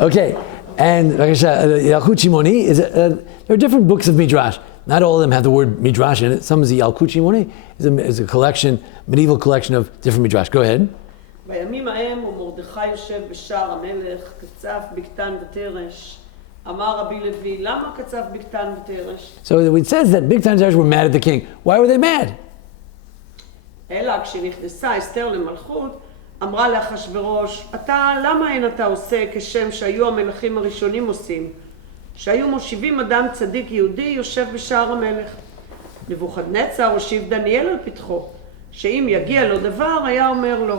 Okay, and Yalkut Shimoni, there are different books of Midrash. Not all of them have the word Midrash in it. Some is the Yalkut Shimoni, is a collection, medieval collection of different Midrash. Go ahead. בימים ההם ומרדכי יושב בשער המלך, קצף בגתן ותרש. אמר רבי לוי, למה קצף בגתן ותרש? So it says that Bigtan and Teresh were mad at the king. Why were they mad? אלא כשנכנסה אסתר למלכות, אמרה לאחשוורוש, למה אין אתה עושה כשם שהיו המלכים הראשונים עושים? שהיו מושיבים אדם צדיק יהודי יושב בשער המלך. נבוכדנצר הושיב דניאל על פתחו, שאם יגיע לו דבר היה אומר לו.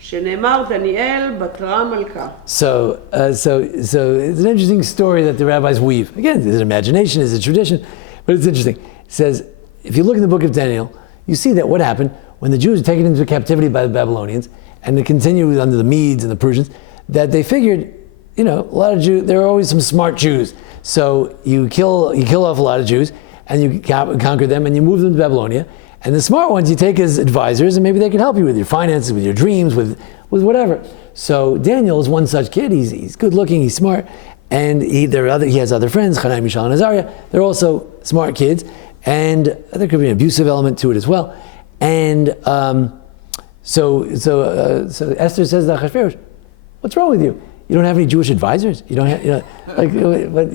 שנאמר דניאל בתרה מלכה. So it's an interesting story that the rabbis weave. Again, is it imagination, is it tradition? But it's interesting. It says, if you look in the book of Daniel, you see that what happened when the Jews were taken into captivity by the Babylonians, and they continued under the Medes and the Persians, that they figured, a lot of Jews, there are always some smart Jews. So you kill off a lot of Jews, and you conquer them, and you move them to Babylonia. And the smart ones you take as advisors, and maybe they can help you with your finances, with your dreams, with whatever. So Daniel is one such kid. He's good looking, he's smart, and he has other friends, Hanai, Mishael, and Azariah. They're also smart kids, and there could be an abusive element to it as well. And So Esther says to Achashverosh, "What's wrong with you? You don't have any Jewish advisors. You don't have, but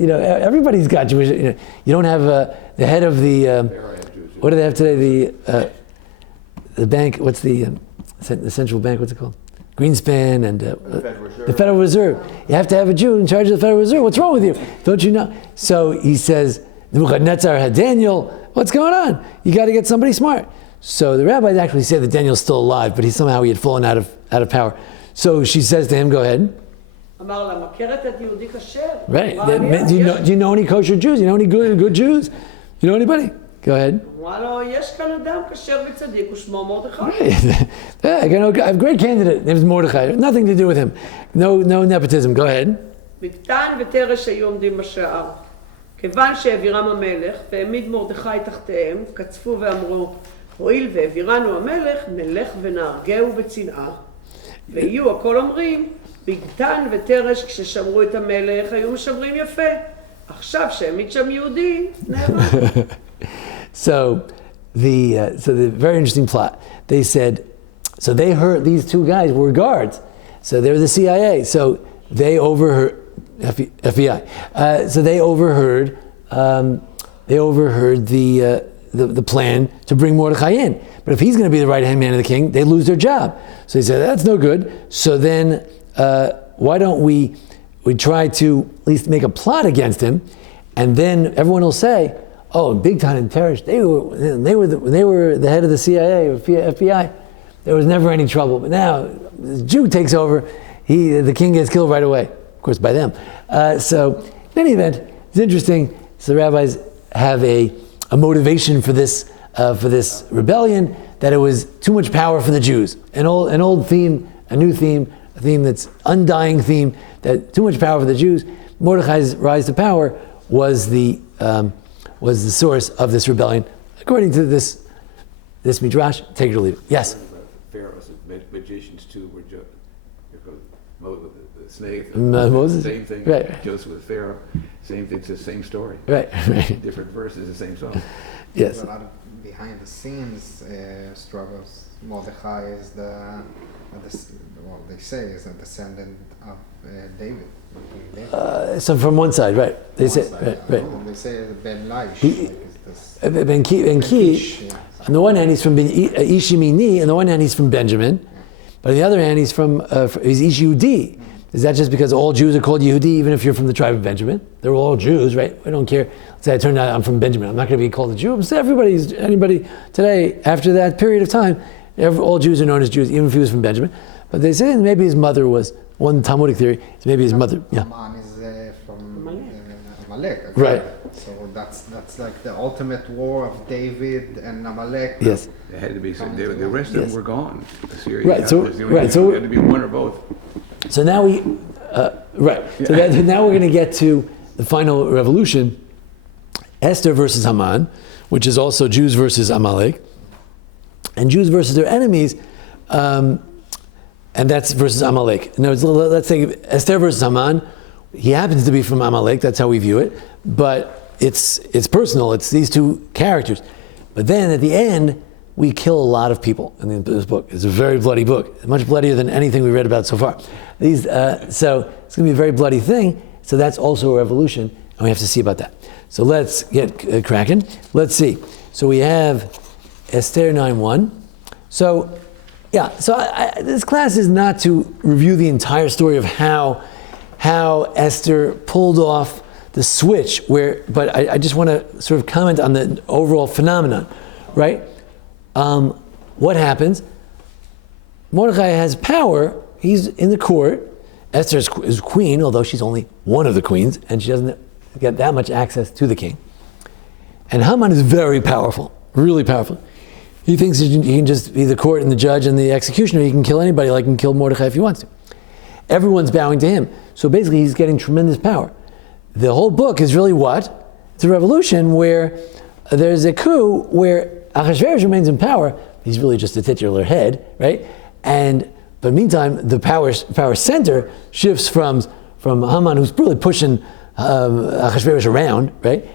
everybody's got Jewish. You don't have the head of the. What do they have today? The bank. What's the central bank? What's it called? Greenspan and the Federal Reserve. You have to have a Jew in charge of the Federal Reserve. What's wrong with you? Don't you know?" So he says, Nebuchadnezzar had Daniel. What's going on? You got to get somebody smart. So the rabbis actually say that Daniel's still alive, but he had fallen out of power. So she says to him, "Go ahead." Right. Do you know any kosher Jews? You know any good Jews? You know anybody? Go ahead. Right. Yeah, I have a great candidate. His name is Mordechai. Nothing to do with him. No nepotism. Go ahead. כיוון שהעבירם המלך והעמיד מרדכי תחתיהם, קצפו ואמרו, הואיל והעבירנו המלך, נלך ונהרגהו בצנעה. ויהיו הכל אומרים, בגתן ותרש כששמרו את המלך, היו משמרים יפה. עכשיו שהעמיד שם יהודי, נאבד. So the very interesting plot. They said, so they heard these two guys were guards. So they were the CIA. So they overheard FBI. So they overheard the plan to bring Mordechai in. But if he's going to be the right hand man of the king, they lose their job. So he said, "That's no good. So then, why don't we try to at least make a plot against him, and then everyone will say, oh, Bigtan and Teresh, they were the head of the CIA or FBI. There was never any trouble. But now the Jew takes over. The king gets killed right away, of course, by them. So in any event, it's interesting. So the rabbis have a motivation for this rebellion, that it was too much power for the Jews. An old theme, a new theme, a theme that's undying theme, that too much power for the Jews. Mordechai's rise to power was the source of this rebellion, according to this midrash. Take it or leave it. Yes. Pharaoh's magicians too were the snake. Moses. Same thing. Right. Joseph with Pharaoh. Same thing. It's the same story. Right. Different verses, the same song. Yes. A lot of behind the scenes struggles. Mordechai is they say is a descendant of David. So from one side, right? They say, right. They say Ben Laish. Ben Kish. Yeah. On the one hand, he's from Ishimini. On the one hand, he's from Benjamin. But on the other hand, he's Ish Yehudi. Is that just because all Jews are called Yehudi, even if you're from the tribe of Benjamin? They're all Jews, right? We don't care. Let's say I turned out I'm from Benjamin. I'm not going to be called a Jew. So anybody today, after that period of time, all Jews are known as Jews, even if he was from Benjamin. But they say maybe his mother was, one Talmudic theory, is maybe his mother. Yeah. Haman is from Amalek. Okay. Right. So that's like the ultimate war of David and Amalek. Yes. They had to be. The rest of them were gone. Assyria. Right. So it had to be one or both. So now now we're going to get to the final revolution, Esther versus Haman, which is also Jews versus Amalek, and Jews versus their enemies, and that's versus Amalek. Now let's say Esther versus Haman. He happens to be from Amalek. That's how we view it, but it's personal. It's these two characters. But then at the end, we kill a lot of people in this book. It's a very bloody book, much bloodier than anything we read about so far. So it's going to be a very bloody thing. So that's also a revolution, and we have to see about that. So let's get cracking. Let's see. So we have Esther 9:1. So this class is not to review the entire story of how Esther pulled off the switch, but I just want to sort of comment on the overall phenomenon, right? What happens? Mordechai has power. He's in the court. Esther is queen, although she's only one of the queens, and she doesn't get that much access to the king. And Haman is very powerful, really powerful. He thinks he can just be the court and the judge and the executioner. He can kill anybody, like he can kill Mordechai if he wants to. Everyone's bowing to him. So basically, he's getting tremendous power. The whole book is really what? It's a revolution where there's a coup where Achashverosh remains in power. He's really just a titular head, right? But meantime, the power center shifts from Haman, who's really pushing Achashverosh around, right,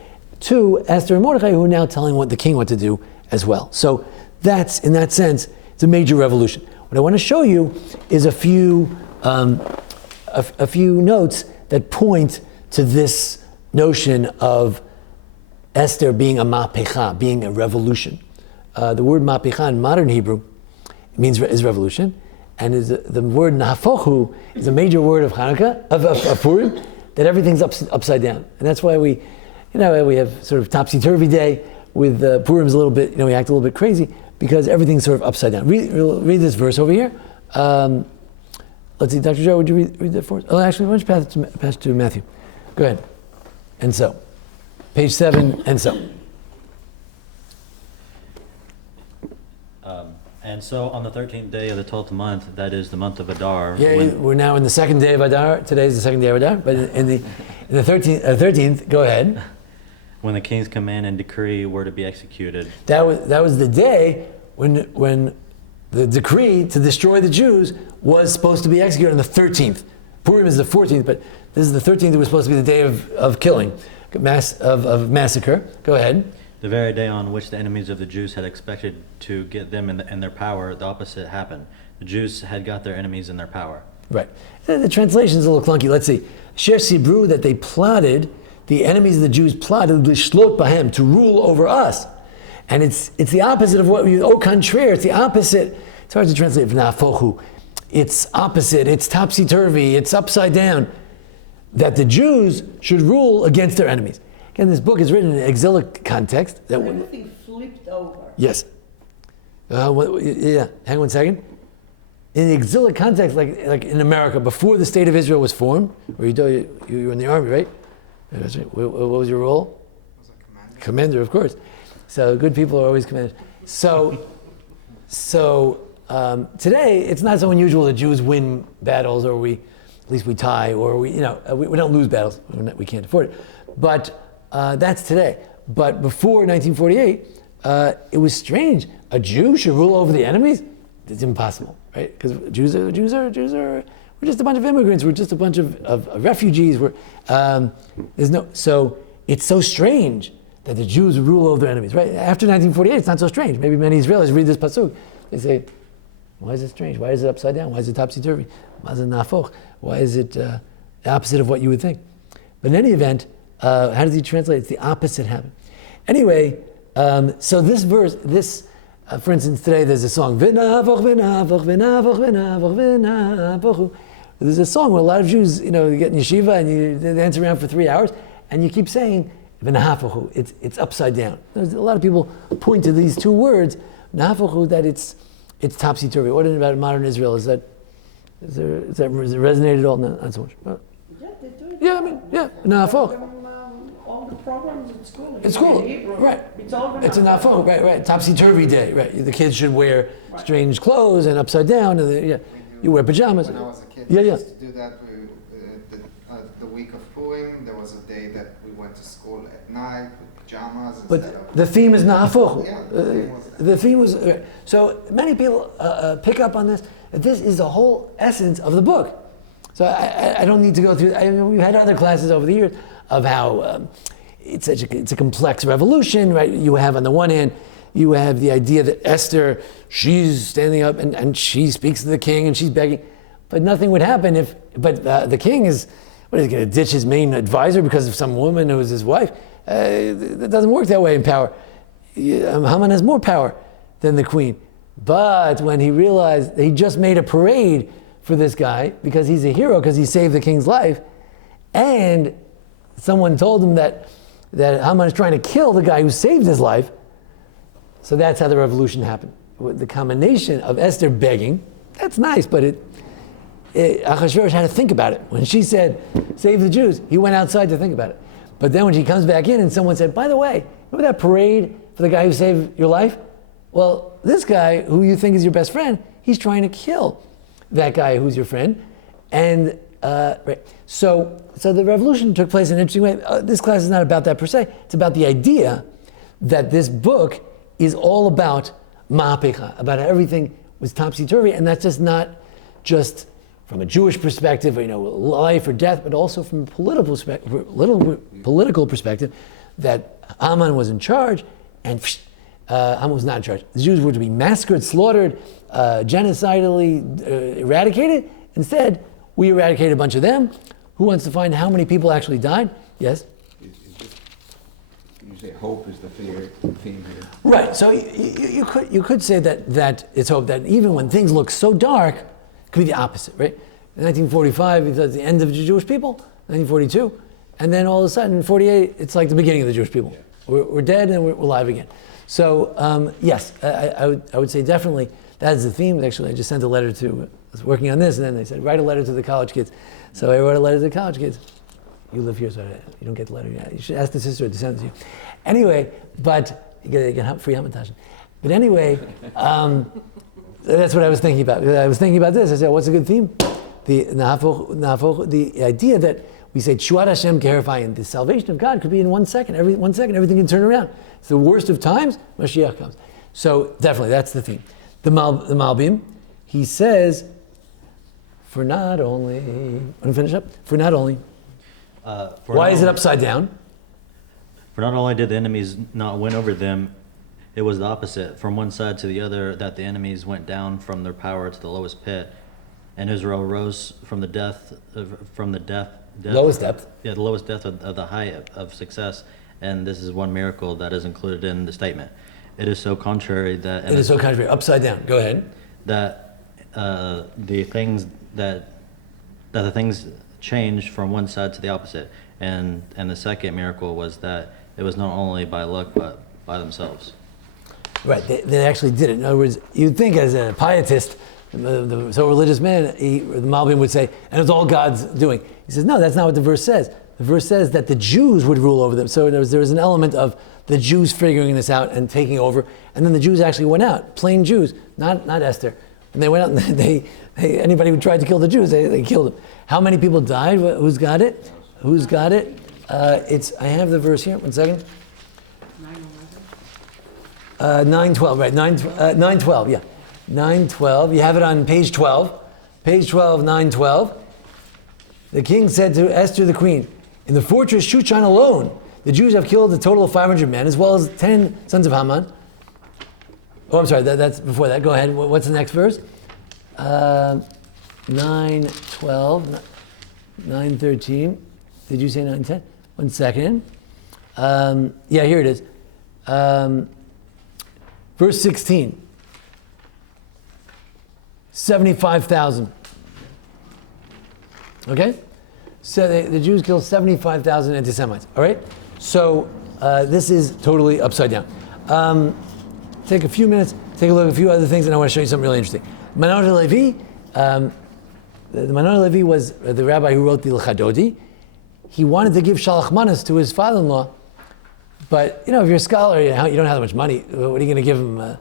to Esther and Mordechai, who are now telling the king what to do as well. So that's, in that sense, it's a major revolution. What I want to show you is a few notes that point to this notion of Esther being a mapecha, being a revolution. The word mapecha in modern Hebrew is revolution, and the word nahafochu is a major word of Hanukkah, of Purim, that everything's upside down. And that's why we have sort of topsy-turvy day with Purim's a little bit, we act a little bit crazy because everything's sort of upside down. Read this verse over here. Let's see, Dr. Joe, would you read that for us? Oh, actually, why don't you pass it to Matthew? Go ahead. And so, page 7, and so. And so on the 13th day of the 12th month, that is the month of Adar. Yeah, we're now in the second day of Adar. Today's the second day of Adar, but in the 13th, go ahead. When the king's command and decree were to be executed. That was the day when the decree to destroy the Jews was supposed to be executed on the 13th. Purim is the 14th, but this is the 13th. It was supposed to be the day of killing, of massacre. Go ahead. The very day on which the enemies of the Jews had expected to get them in their power, the opposite happened. The Jews had got their enemies in their power. Right. The translation's a little clunky. Let's see. Sher Sibru, that they plotted, the enemies of the Jews plotted, Lishlot Bahem, to rule over us. And it's the opposite of what we, au contraire, it's the opposite. It's hard to translate v'nafochu. It's opposite, it's topsy-turvy, it's upside down. That the Jews should rule against their enemies. Again, this book is written in an exilic context. Everything flipped over. Yes. Yeah, hang one second. In the exilic context, like in America, before the state of Israel was formed, where you were in the army, right? That's right. What was your role? I was a commander. Commander, of course. So good people are always commanders. So today, it's not so unusual that Jews win battles, or at least we tie, or we don't lose battles. We can't afford it. But that's today. But before 1948, it was strange. A Jew should rule over the enemies? It's impossible, right? Because Jews are we're just a bunch of immigrants. We're just a bunch of refugees. So it's so strange that the Jews rule over their enemies, right? After 1948, it's not so strange. Maybe many Israelis read this pasuk. They say, why is it strange? Why is it upside down? Why is it topsy-turvy? Why is it nafoch? Why is it the opposite of what you would think? But in any event, how does he translate? It's the opposite happened. Anyway, so this verse, for instance, today there's a song, V'navoch, v'navoch, v'navoch, v'navoch, v'navoch. There's a song where a lot of Jews, you get in yeshiva and you dance around for 3 hours, and you keep saying, v'nahafochu, it's upside down. There's a lot of people point to these two words, nahafochu, that it's topsy-turvy. What about modern Israel? Is it resonate at all? No, not so much. Yeah, they do it. Yeah, nahafoch. All the programs at school. It's cool, Hebrew. right? It's all It's a nahafoch, right? Topsy-turvy day, right? The kids should wear strange clothes and upside down, and you wear pajamas. When I was a kid, Yeah. we used to do that. The week of Purim, there was a day that we went to school at night with pajamas instead But of... the theme is nahafoch. Yeah, The theme was so many people pick up on this. That this is the whole essence of the book. So I don't need to go through. We've had other classes over the years of how it's a complex revolution, right? You have on the one hand, you have the idea that Esther, she's standing up and she speaks to the king and she's begging, but nothing would happen if. But the king is going to ditch his main advisor because of some woman who was his wife? It doesn't work that way in power. Haman has more power than the queen. But when he realized he just made a parade for this guy because he's a hero, because he saved the king's life, and someone told him that Haman is trying to kill the guy who saved his life, so that's how the revolution happened. With the combination of Esther begging, that's nice, but Achashverosh had to think about it. When she said, save the Jews, he went outside to think about it. But then when she comes back in and someone said, by the way, remember that parade for the guy who saved your life? Well, this guy who you think is your best friend, he's trying to kill that guy who's your friend. And right. So the revolution took place in an interesting way. This class is not about that per se. It's about the idea that this book is all about ma'apecha, about how everything was topsy-turvy, and that's just not just from a Jewish perspective, life or death, but also from a political perspective, that Haman was in charge, and Haman was not in charge. The Jews were to be massacred, slaughtered, genocidally eradicated. Instead, we eradicated a bunch of them. Who wants to find how many people actually died? Yes? You say hope is the theme here. Right. So you could say that it's hope that even when things look so dark, it could be the opposite, right? In 1945, it was the end of the Jewish people. 1942, and then all of a sudden, in 48, it's like the beginning of the Jewish people. Yeah. We're dead and we're alive again. So yes, I would say definitely that is the theme. Actually, I just sent a letter to. I was working on this, and then they said write a letter to the college kids. So I wrote a letter to the college kids. You live here, so you don't get the letter yet. You should ask the sister to send it to you. Anyway, but you get free hamantaschen. But anyway, that's what I was thinking about. I was thinking about this. I said, what's a good theme? The idea that we say Tshuat Hashem Keherafayin, the salvation of God could be in 1 second. Every 1 second, everything can turn around. It's the worst of times. Mashiach comes. So definitely, that's the theme. The Malbim, he says, for not only. Want to finish up? For not only. Why is it upside down? For not only did the enemies not win over them, it was the opposite. From one side to the other, that the enemies went down from their power to the lowest pit, and Israel rose from the Lowest depth. Yeah, the lowest depth of the height of success. And this is one miracle that is included in the statement. It is so contrary that it is so contrary. Upside down. Go ahead. That the things changed from one side to the opposite, and the second miracle was that it was not only by luck but by themselves. Right. They actually did it. In other words, you'd think as a pietist, the so religious man, the Malbim would say, and it's all God's doing. He says, no, that's not what the verse says. The verse says that the Jews would rule over them. So there was an element of the Jews figuring this out and taking over, and then the Jews actually went out, plain Jews, not Esther. And they went out and anybody who tried to kill the Jews, they killed them. How many people died? Who's got it? I have the verse here. 1 second. 9:12, right? 9:12, yeah. 9:12. You have it on page 12. Page 12, 9:12. The king said to Esther the queen, in the fortress Shushan alone, the Jews have killed a total of 500 men, as well as 10 sons of Haman. Oh, I'm sorry, that's before that. Go ahead. What's the next verse? 9:12, 9:13. Did you say 9:10? 1 second. Yeah, here it is. Verse 16. 75,000. Okay? So the Jews killed 75,000 anti-Semites. All right? So this is totally upside down. Take a few minutes, take a look at a few other things, and I want to show you something really interesting. Manon Levi, the Manon Levi was the rabbi who wrote the L'chadodi. He wanted to give shalach manas to his father-in-law, but if you're a scholar, you don't have that much money. What are you going to give him?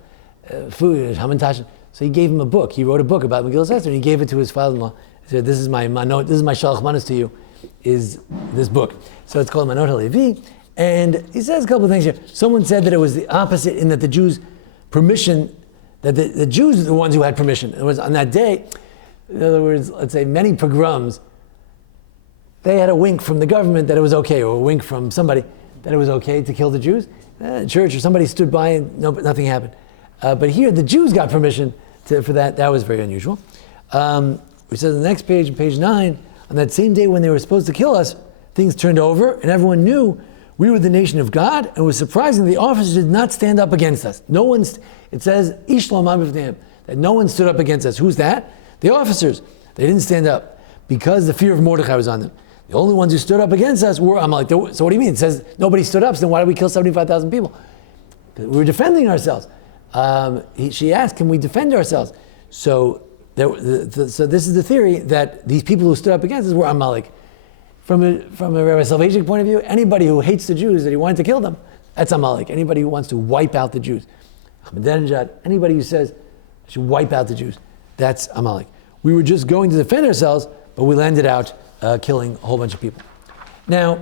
Food, hamantaschen. So he gave him a book. He wrote a book about Megillas Esther, and he gave it to his father-in-law. He said, "This is my manot. This is my shalach manas to you. Is this book?" So it's called Manot Levi, and he says a couple of things here. Someone said that it was the opposite in that the Jews' permission, that the Jews are the ones who had permission. It was on that day. In other words, let's say many pogroms, they had a wink from the government that it was okay, or a wink from somebody that it was okay to kill the Jews. Church or somebody stood by and nothing happened. But here the Jews got permission for that. That was very unusual. It says on the next page, page 9, on that same day when they were supposed to kill us, things turned over and everyone knew we were the nation of God, and it was surprising the officers did not stand up against us. It says, Ish lo amad b'fneihem, that no one stood up against us. Who's that? The officers. They didn't stand up because the fear of Mordechai was on them. The only ones who stood up against us were Amalek. So what do you mean? It says nobody stood up, so then why did we kill 75,000 people? We were defending ourselves. She asked, can we defend ourselves? So this is the theory that these people who stood up against us were Amalek. From a Rabbi Salvation point of view, anybody who hates the Jews, that he wanted to kill them, that's Amalek. Anybody who wants to wipe out the Jews, anybody who says should wipe out the Jews, that's Amalek. We were just going to defend ourselves, but we landed out killing a whole bunch of people. Now,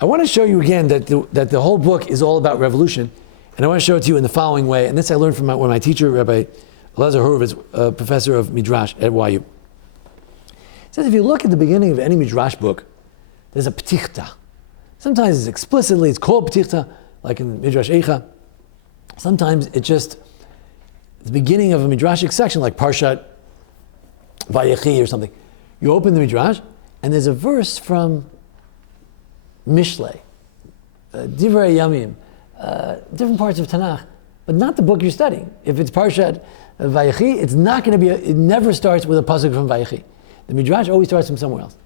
I want to show you again that the whole book is all about revolution, and I want to show it to you in the following way. And this I learned from one of my teacher, Rabbi Elazar Horowitz, professor of Midrash at YU. It says if you look at the beginning of any Midrash book, there's a ptichta. Sometimes it's called ptichta, like in Midrash Eicha. sometimes it's just the beginning of a midrashic section, like Parshat Vayechi or something. You open the midrash, and there's a verse from Mishlei, Divrei Yamim, different parts of Tanakh, but not the book you're studying. If it's Parshat Vayechi, it's not going to be, it never starts with a pasuk from Vayechi. The midrash always starts from somewhere else.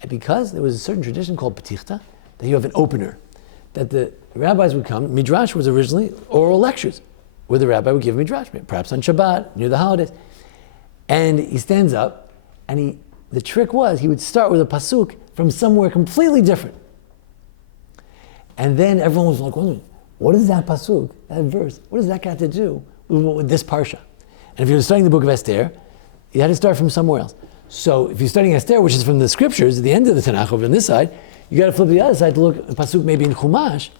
And because there was a certain tradition called Petichta, that you have an opener, that the rabbis would come. Midrash was originally oral lectures, where the rabbi would give a midrash, perhaps on Shabbat, near the holidays. And he stands up, and the trick was, he would start with a pasuk from somewhere completely different. And then everyone was like, wondering, what is that pasuk, that verse, what does that got to do with this parsha? And if you're studying the book of Esther, you had to start from somewhere else. So if you're studying Esther, which is from the scriptures, at the end of the Tanakh over on this side, you got to flip to the other side to look at pasuk maybe in Chumash,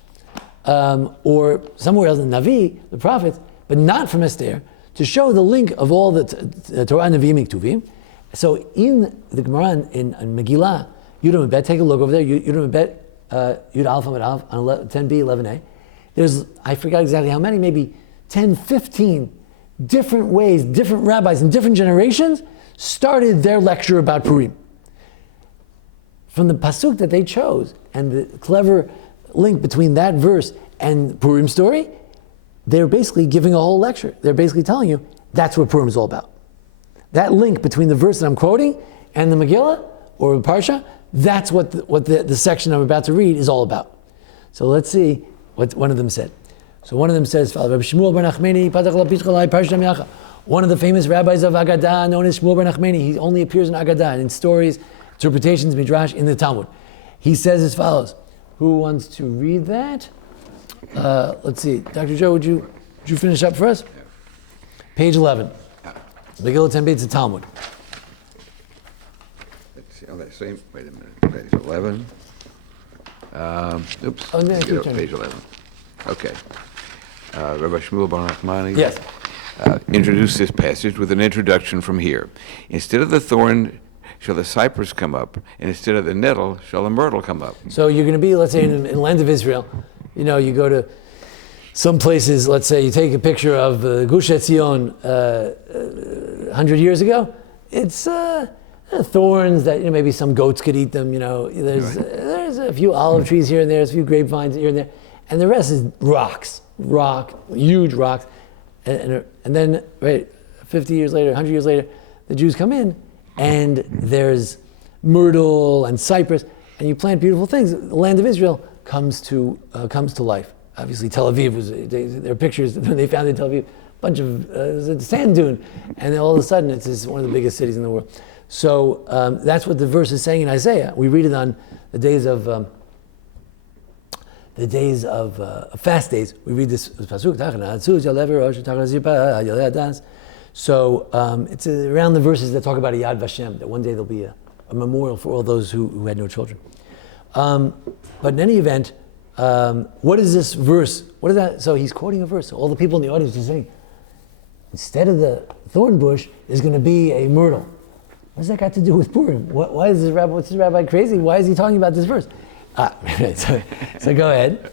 or somewhere else in Navi, the prophets, but not from Esther, to show the link of all the Torah, Nevi'im, Ketuvim. So in the Gemara in Megillah, Yudam Bet, take a look over there, Yudam Bet, Yud Aleph Amud Aleph, on 10b, 11a. There's, I forgot exactly how many, maybe 10, 15 different ways, different rabbis in different generations started their lecture about Purim. From the pasuk that they chose and the clever link between that verse and Purim story, they're basically giving a whole lecture. They're basically telling you that's what Purim is all about. That link between the verse that I'm quoting and the Megillah or the Parsha, that's what the section I'm about to read is all about. So let's see what one of them said. So one of them says, Rabbi Shmuel bar Nachmani, one of the famous rabbis of Agadah, known as Shmuel bar Nachmani. He only appears in Agadah and in stories, interpretations, midrash, in the Talmud. He says as follows. Who wants to read that? Let's see. Dr. Joe, would you finish up for us? Page 11. Megillah 10b, it's a Talmud. Let's see, on that same, wait a minute, page 11. Oops, Oh, no, get keep up, turning. page 11. Okay. Rabbi Shmuel bar Nachmani Yes. introduced this passage with an introduction from here. Instead of the thorn shall the cypress come up, and instead of the nettle shall the myrtle come up. So you're going to be, let's say, in the land of Israel. You know, you go to some places, let's say you take a picture of Gush Etzion 100 years ago. It's thorns that, maybe some goats could eat them. There's a few olive trees here and there, there's a few grapevines here and there, and the rest is huge rocks. And then, right, 50 years later, 100 years later, the Jews come in, and there's myrtle and cypress, and you plant beautiful things. The land of Israel comes to life. Obviously, Tel Aviv there are pictures when they founded Tel Aviv, a bunch of it was a sand dune, and then all of a sudden it's one of the biggest cities in the world. So that's what the verse is saying in Isaiah. We read it on the days of fast days. We read this pasuk. So it's around the verses that talk about a Yad Vashem, that one day there'll be a memorial for all those who had no children. But in any event, what is this verse? What is that? So he's quoting a verse. So all the people in the audience are saying, instead of the thorn bush, there's going to be a myrtle. What does that got to do with Purim? Why is what's this rabbi crazy? Why is he talking about this verse? So go ahead.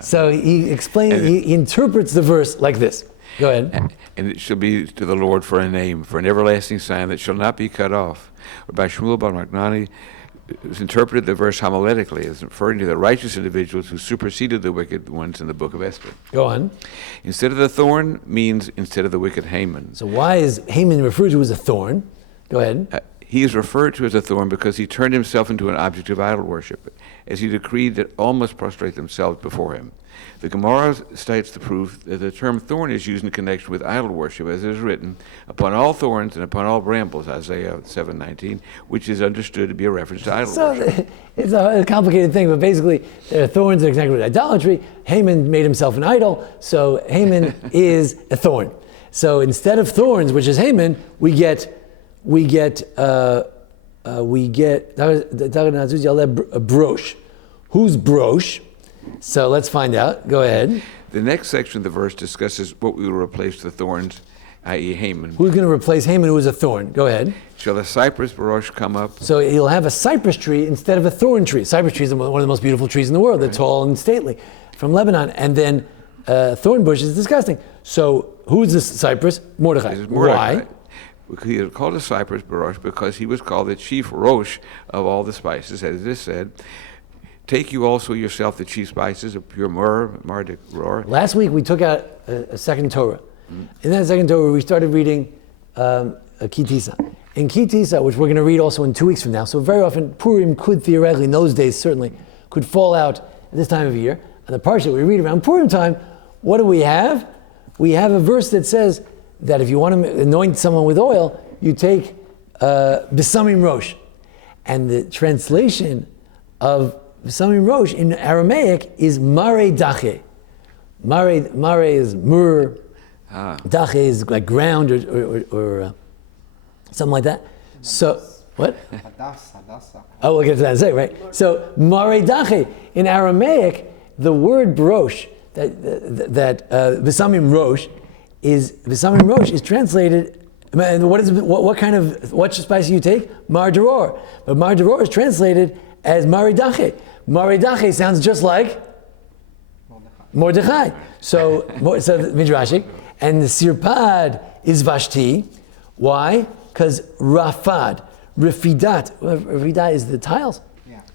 So he explains, he interprets the verse like this. Go ahead. And it shall be to the Lord for a name, for an everlasting sign that shall not be cut off. Rabbi Shmuel bar Nachmani has interpreted the verse homiletically as referring to the righteous individuals who superseded the wicked ones in the book of Esther. Go on. Instead of the thorn means instead of the wicked Haman. So why is Haman referred to as a thorn? Go ahead. He is referred to as a thorn because he turned himself into an object of idol worship, as he decreed that all must prostrate themselves before him. The Gemara states the proof that the term thorn is used in connection with idol worship, as it is written, upon all thorns and upon all brambles, Isaiah 7:19, which is understood to be a reference to idol worship. It's a complicated thing, but basically there are thorns that are connected with idolatry. Haman made himself an idol, so Haman is a thorn. So instead of thorns, which is Haman, we get a brosh. Who's brosh? So let's find out. Go ahead. The next section of the verse discusses what we will replace the thorns, i.e. Haman. Who's going to replace Haman, who is a thorn? Go ahead. Shall the cypress barosh come up? So he'll have a cypress tree instead of a thorn tree. Cypress tree is one of the most beautiful trees in the world. They're tall and stately from Lebanon. And then thorn bush is disgusting. So who's this cypress? Mordechai. This is Mordecai. Why? Because he was called a cypress barosh because he was called the chief rosh of all the spices, as this said. Take you also yourself the chief spices of pure myrrh, mardigror. Last week we took out a second Torah. In that second Torah we started reading Kitisa. In Kitisa, which we're going to read also in 2 weeks from now, so very often Purim could theoretically, in those days certainly, could fall out at this time of year. And the parsha we read around Purim time, what do we have? We have a verse that says that if you want to anoint someone with oil, you take Besamim Rosh. And the translation of Besamim Rosh in Aramaic is Mare Dache. Mare is myrrh, Dache is like ground or something like that. So, what? Hadassah. Oh, we'll get to that in a second, right? So, Mare Dache, in Aramaic, the word brosh, that Besamim Rosh is translated, and what spice you take? Mardiror. But Mardiror is translated as Maridache. Maridache sounds just like Mordechai. So Midrashic. And the Sirpad is Vashti. Why? Because Rafidat is the tiles.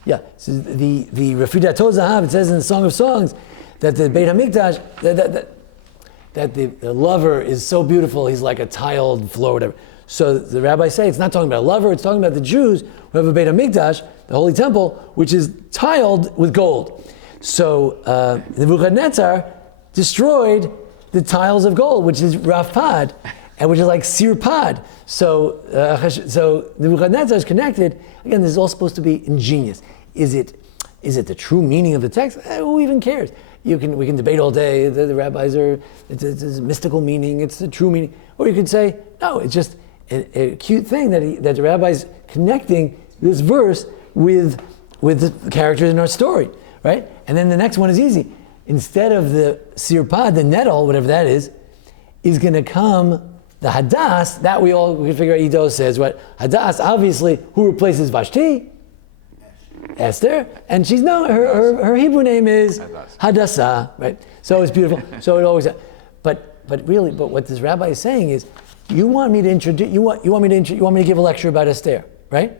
Yeah. So the Rafidat Zahav, it says in the Song of Songs that the Beit HaMikdash, that the lover is so beautiful, he's like a tiled floor, whatever. So the rabbis say it's not talking about a lover, it's talking about the Jews who have a Beit HaMikdash, the Holy Temple, which is tiled with gold. So Nebuchadnezzar destroyed the tiles of gold, which is Rafad, and which is like Sirpad. So Nebuchadnezzar is connected. Again, this is all supposed to be ingenious. Is it the true meaning of the text? Who even cares? We can debate all day. The rabbis it's a mystical meaning. It's the true meaning. Or you could say no. It's just a cute thing that the rabbis connecting this verse with the characters in our story, right? And then the next one is easy. Instead of the sirpad, the nettle, whatever that is going to come the hadass. That we can figure out. Ido says what hadass. Obviously, who replaces Vashti? Esther, and her Hebrew name is Hadassah, right? So it's beautiful. So it always, but what this rabbi is saying is, you want me to give a lecture about Esther, right?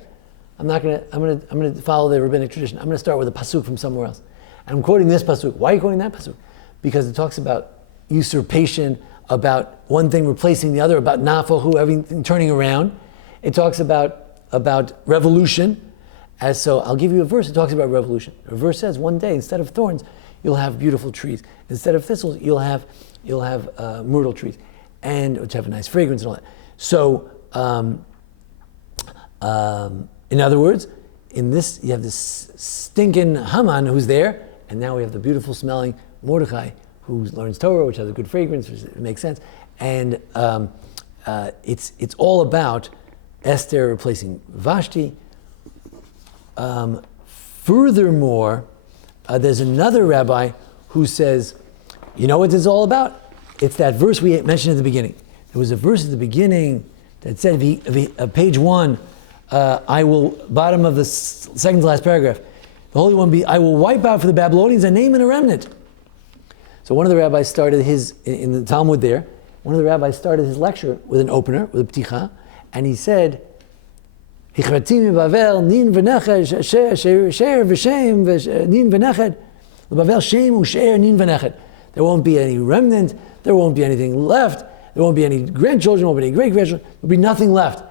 I'm gonna follow the rabbinic tradition. I'm gonna start with a pasuk from somewhere else, and I'm quoting this pasuk. Why are you quoting that pasuk? Because it talks about usurpation, about one thing replacing the other, about nafahu, everything turning around. It talks about revolution. So I'll give you a verse that talks about revolution. A verse says one day instead of thorns, you'll have beautiful trees. Instead of thistles, you'll have myrtle trees, and which have a nice fragrance and all that. So, in other words, in this you have this stinking Haman who's there, and now we have the beautiful smelling Mordechai who learns Torah, which has a good fragrance, which makes sense, and it's all about Esther replacing Vashti. Furthermore, there's another rabbi who says, you know what this is all about? It's that verse we mentioned at the beginning. There was a verse at the beginning that said, page 1, I will, bottom of the second to last paragraph, the Holy One I will wipe out for the Babylonians a name and a remnant. So one of the rabbis started in the Talmud there, one of the rabbis started his lecture with an opener, with a pticha, and he said, there won't be any remnant, there won't be anything left, there won't be any grandchildren, there won't be any great-grandchildren, there will be nothing left.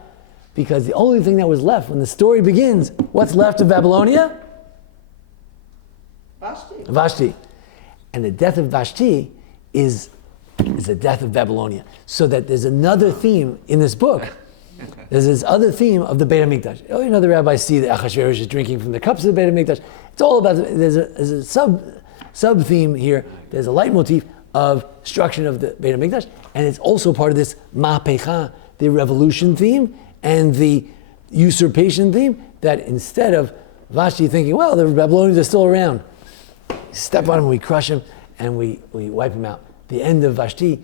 Because the only thing that was left when the story begins, what's left of Babylonia? Vashti. And the death of Vashti is the death of Babylonia. So that there's another theme in this book. There's this other theme of the Beit HaMikdash. The rabbis see that Achashverosh is drinking from the cups of the Beit HaMikdash. It's all about, there's a sub-theme here. There's a leitmotif of destruction of the Beit HaMikdash, and it's also part of this Ma'apecha, the revolution theme, and the usurpation theme, that instead of Vashti thinking, well, the Babylonians are still around, step on them, we crush them, and we wipe them out. The end of Vashti,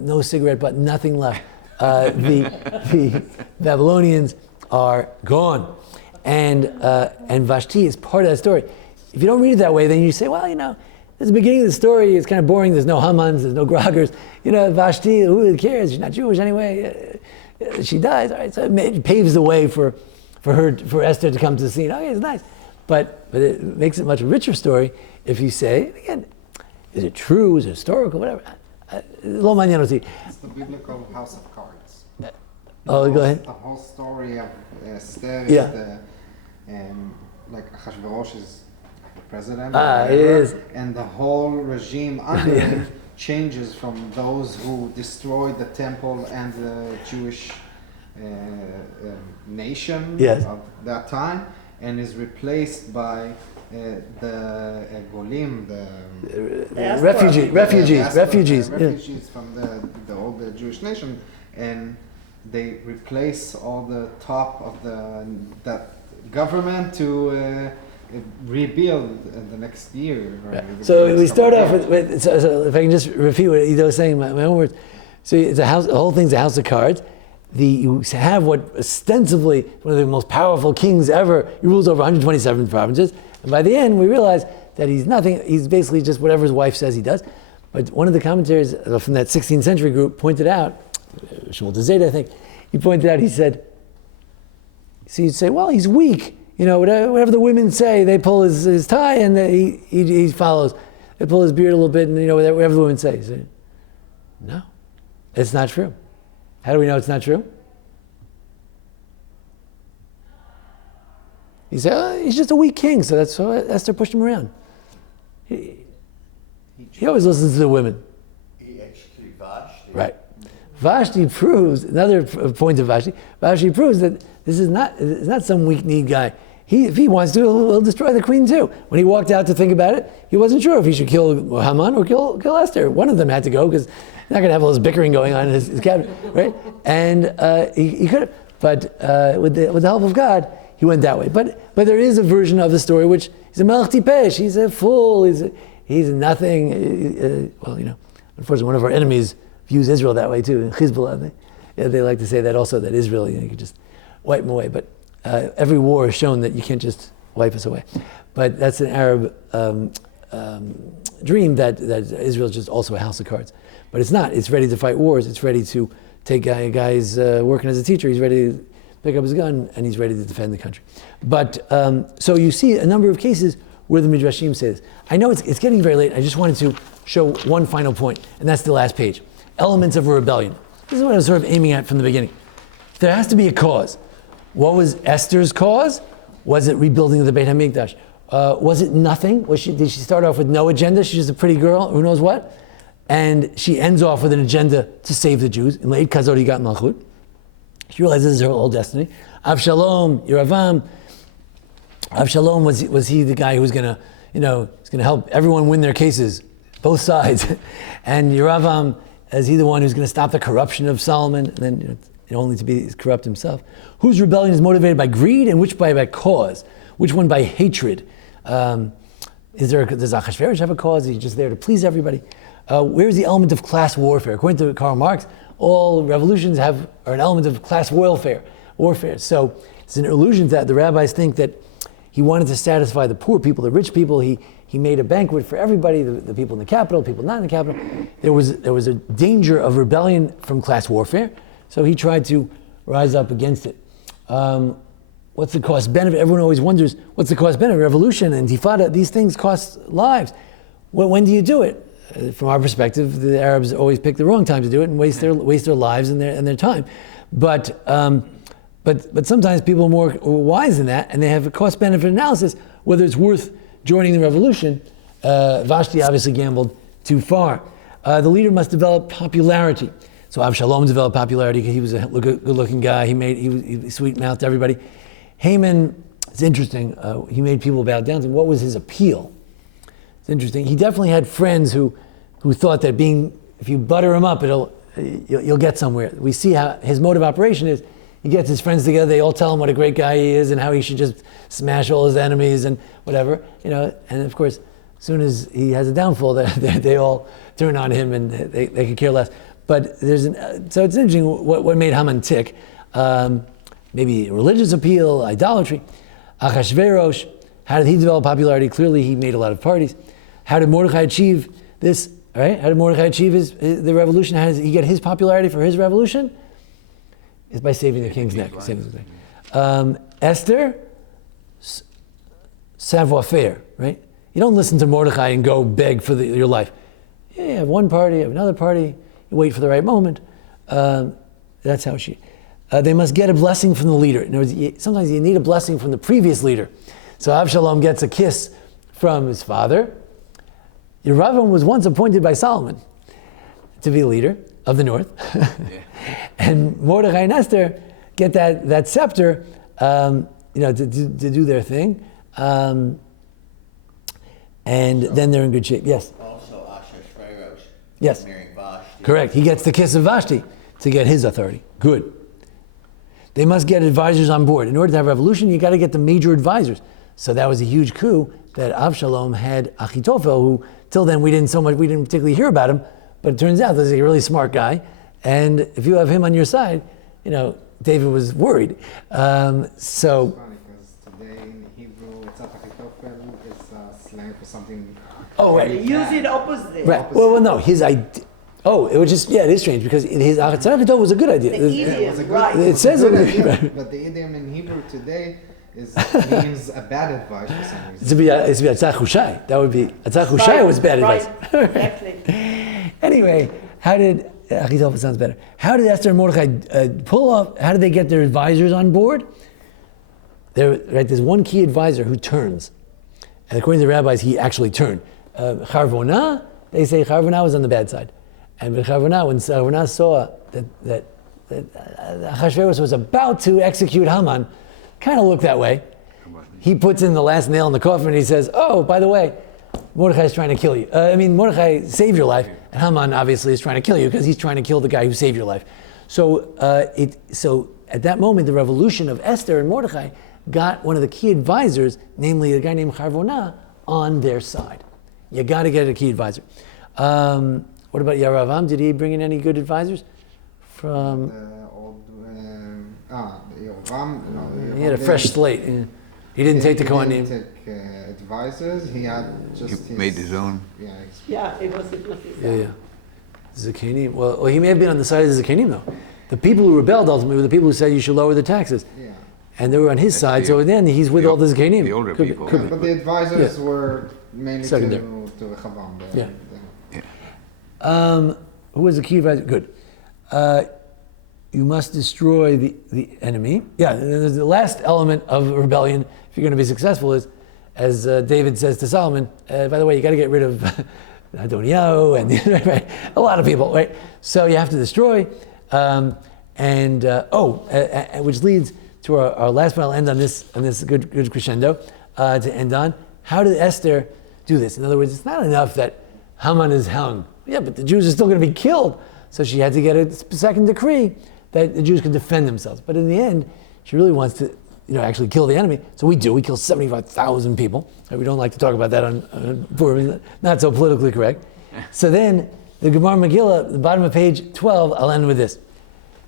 no cigarette butt, nothing left. The Babylonians are gone, and Vashti is part of that story. If you don't read it that way, then you say, well, At the beginning of the story, it's kind of boring. There's no Hamans, there's no Groggers. Vashti, who cares? She's not Jewish anyway. She dies. All right, so it paves the way for Esther to come to the scene. Okay, it's nice. But it makes it a much richer story if you say, again, is it true? Is it historical? Whatever. Lo manyan oti. It's the biblical house of cards. Oh, go ahead. The whole story of Esther Yeah. is like Achashverosh is the president. It is. And the whole regime under him changes from those who destroyed the temple and the Jewish nation Yes. of that time, and is replaced by the Golim, the Refugees. refugees Yeah. from the old Jewish nation, and they replace all the top of that government to rebuild in the next year. Right? So we start off with so if I can just repeat what Ido was saying, my own words. So it's a house. The whole thing's a house of cards. You have what ostensibly one of the most powerful kings ever. He rules over 127 provinces, and by the end we realize that he's nothing. He's basically just whatever his wife says he does. But one of the commentaries from that 16th century group pointed out, Shmuel Zayda, I think, he pointed out. He said, "So you'd say, well, he's weak. Whatever the women say, they pull his tie and he follows. They pull his beard a little bit, and whatever the women say." He said, "No, it's not true." How do we know it's not true? He said, he's just a weak king, so that's why Esther pushed him around. He always listens to the women. He executed Vashti. Right. Vashti proves, another point of Vashti proves that this is not some weak-kneed guy. If he wants to, he'll destroy the queen too. When he walked out to think about it, he wasn't sure if he should kill Haman or kill Esther. One of them had to go because he's not going to have all this bickering going on in his cabinet, right? And he could have, but with the help of God, he went that way. But there is a version of the story which he's a melech tipesh. He's a fool. He's nothing. Unfortunately, one of our enemies views Israel that way too. Hezbollah, they like to say that also, that Israel, you could just wipe them away. But every war has shown that you can't just wipe us away. But that's an Arab dream that Israel is just also a house of cards. But it's not. It's ready to fight wars. It's ready to take a guy's working as a teacher. He's ready to pick up his gun and he's ready to defend the country. But so you see a number of cases where the Midrashim say this. I know it's getting very late. I just wanted to show one final point, and that's the last page. Elements of a rebellion. This is what I was sort of aiming at from the beginning. There has to be a cause. What was Esther's cause? Was it rebuilding of the Beit HaMikdash? Was it nothing? Did she start off with no agenda? She's just a pretty girl, who knows what? And she ends off with an agenda to save the Jews. In Le'ed Kazor Yigat Malchut. She realizes this is her whole destiny. Avshalom, Yeravam. Avshalom was he the guy who was going to help everyone win their cases, both sides. And Yeravam, is he the one who's going to stop the corruption of Solomon? And then only to be corrupt himself. Whose rebellion is motivated by greed and which by cause? Which one by hatred? Does Achashverosh have a cause? Is he just there to please everybody? Where's the element of class warfare? According to Karl Marx, all revolutions are an element of class warfare. So it's an illusion that the rabbis think that he wanted to satisfy the poor people, the rich people. He made a banquet for everybody, the people in the capital, people not in the capital. There was a danger of rebellion from class warfare, so he tried to rise up against it. What's the cost benefit? Everyone always wonders, what's the cost benefit? Revolution and intifada, these things cost lives. When do you do it? From our perspective, the Arabs always pick the wrong time to do it and waste their lives and their time. But sometimes people are more wise than that, and they have a cost-benefit analysis, whether it's worth joining the revolution. Vashti obviously gambled too far. The leader must develop popularity. So Avshalom developed popularity because he was a good-looking guy. He sweet-mouthed everybody. Haman, it's interesting. He made people bow down to him. What was his appeal? It's interesting. He definitely had friends who thought that if you butter him up, you'll get somewhere. We see how his mode of operation is. He gets his friends together. They all tell him what a great guy he is and how he should just smash all his enemies and whatever. And of course, as soon as he has a downfall, they all turn on him and they could care less. But so it's interesting what made Haman tick. Maybe religious appeal, idolatry. Achashverosh, how did he develop popularity? Clearly, he made a lot of parties. How did Mordecai achieve this? All right? How did Mordecai achieve the revolution? How does he get his popularity for his revolution? Is by saving the king's neck. Esther, savoir-faire, right? You don't listen to Mordecai and go beg for your life. You have one party, you have another party, you wait for the right moment. That's how she... they must get a blessing from the leader. In other words, sometimes you need a blessing from the previous leader. So Avshalom gets a kiss from his father. Yeravam was once appointed by Solomon to be leader of the north. And Mordecai and Esther get that scepter, to do their thing. And then they're in good shape. Yes? Also, Ahasuerus Yes. marrying Vashti. Correct. He gets the kiss of Vashti to get his authority. Good. They must get advisors on board. In order to have a revolution, you got to get the major advisors. So that was a huge coup that Avshalom had Achitophel, who till then we didn't particularly hear about him, but it turns out that he's a really smart guy. And if you have him on your side, David was worried. It's funny because today in Hebrew, Etzat Achitophel is slang for something. Oh, They right. use it opposite. Right. Well, no, his idea. Oh, it was just, it is strange because his Achitophel was a good idea. The idiom, right. It says Good it. idea, but the idiom in Hebrew today means a bad advice for some reason. It's to be Atzach Hushai. That would be Atzach Hushai was bad advice. Right, exactly. Anyway, how did Achitophel sounds better? How did Esther and Mordecai pull off? How did they get their advisors on board? There's one key advisor who turns, and according to the rabbis, he actually turned. Charvona, they say Charvona was on the bad side, and when Charvona saw that Ahasuerus was about to execute Haman, kind of looked that way. He puts in the last nail in the coffin and he says, "Oh, by the way, Mordecai's trying to kill you. Mordecai saved your life, and Haman obviously is trying to kill you because he's trying to kill the guy who saved your life." So at that moment, the revolution of Esther and Mordecai got one of the key advisors, namely a guy named Charvona, on their side. You got to get a key advisor. What about Yeravam? Did he bring in any good advisors? From Yoram, no. he had a fresh slate. Yeah. He didn't take the Kohanim. He didn't take advisors. He had just He made his own. Yeah, it was Yeah. Zakanim. Well, he may have been on the side of the Zakanim, though. The people who rebelled ultimately were the people who said you should lower the taxes. Yeah. And they were on his side, so then he's with all the Zakanim. The older Could be, people. could be. But the advisors were mainly Secondary. to Rechavam. Yeah. Who was the key advisor? Good. You must destroy the enemy. Yeah, the last element of rebellion, if you're going to be successful, is, as David says to Solomon, by the way, you got to get rid of Adoniyahu and right, a lot of people, right? So you have to destroy. Which leads to our last point. I'll end on this good crescendo to end on. How did Esther do this? In other words, it's not enough that Haman is hung. Yeah, but the Jews are still going to be killed. So she had to get a second decree that the Jews could defend themselves. But in the end, she really wants to, actually kill the enemy. So we do. We kill 75,000 people. We don't like to talk about that on Purim. Not so politically correct. So then, the Gemara Megillah, the bottom of page 12, I'll end with this.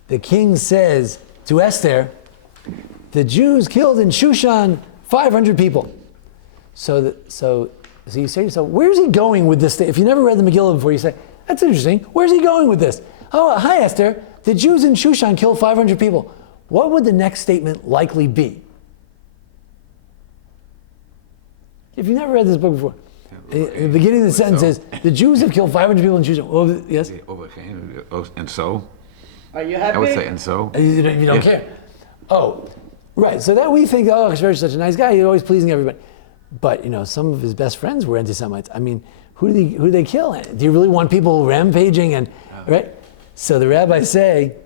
The king says to Esther, the Jews killed in Shushan 500 people. So you say to yourself, where's he going with this thing? If you never read the Megillah before, you say, that's interesting. Where's he going with this? Oh, hi, Esther. The Jews in Shushan killed 500 people. What would the next statement likely be? If you've never read this book before, the beginning of the sentence says, the Jews have killed 500 people in Shushan. Oh, yes? And so? Are you happy? I would say, and so? You don't care. Oh, right. So that we think, Ahasuerus is such a nice guy. He's always pleasing everybody. But, some of his best friends were anti-Semites. I mean, who did they kill? Do you really want people rampaging right? So the rabbis say,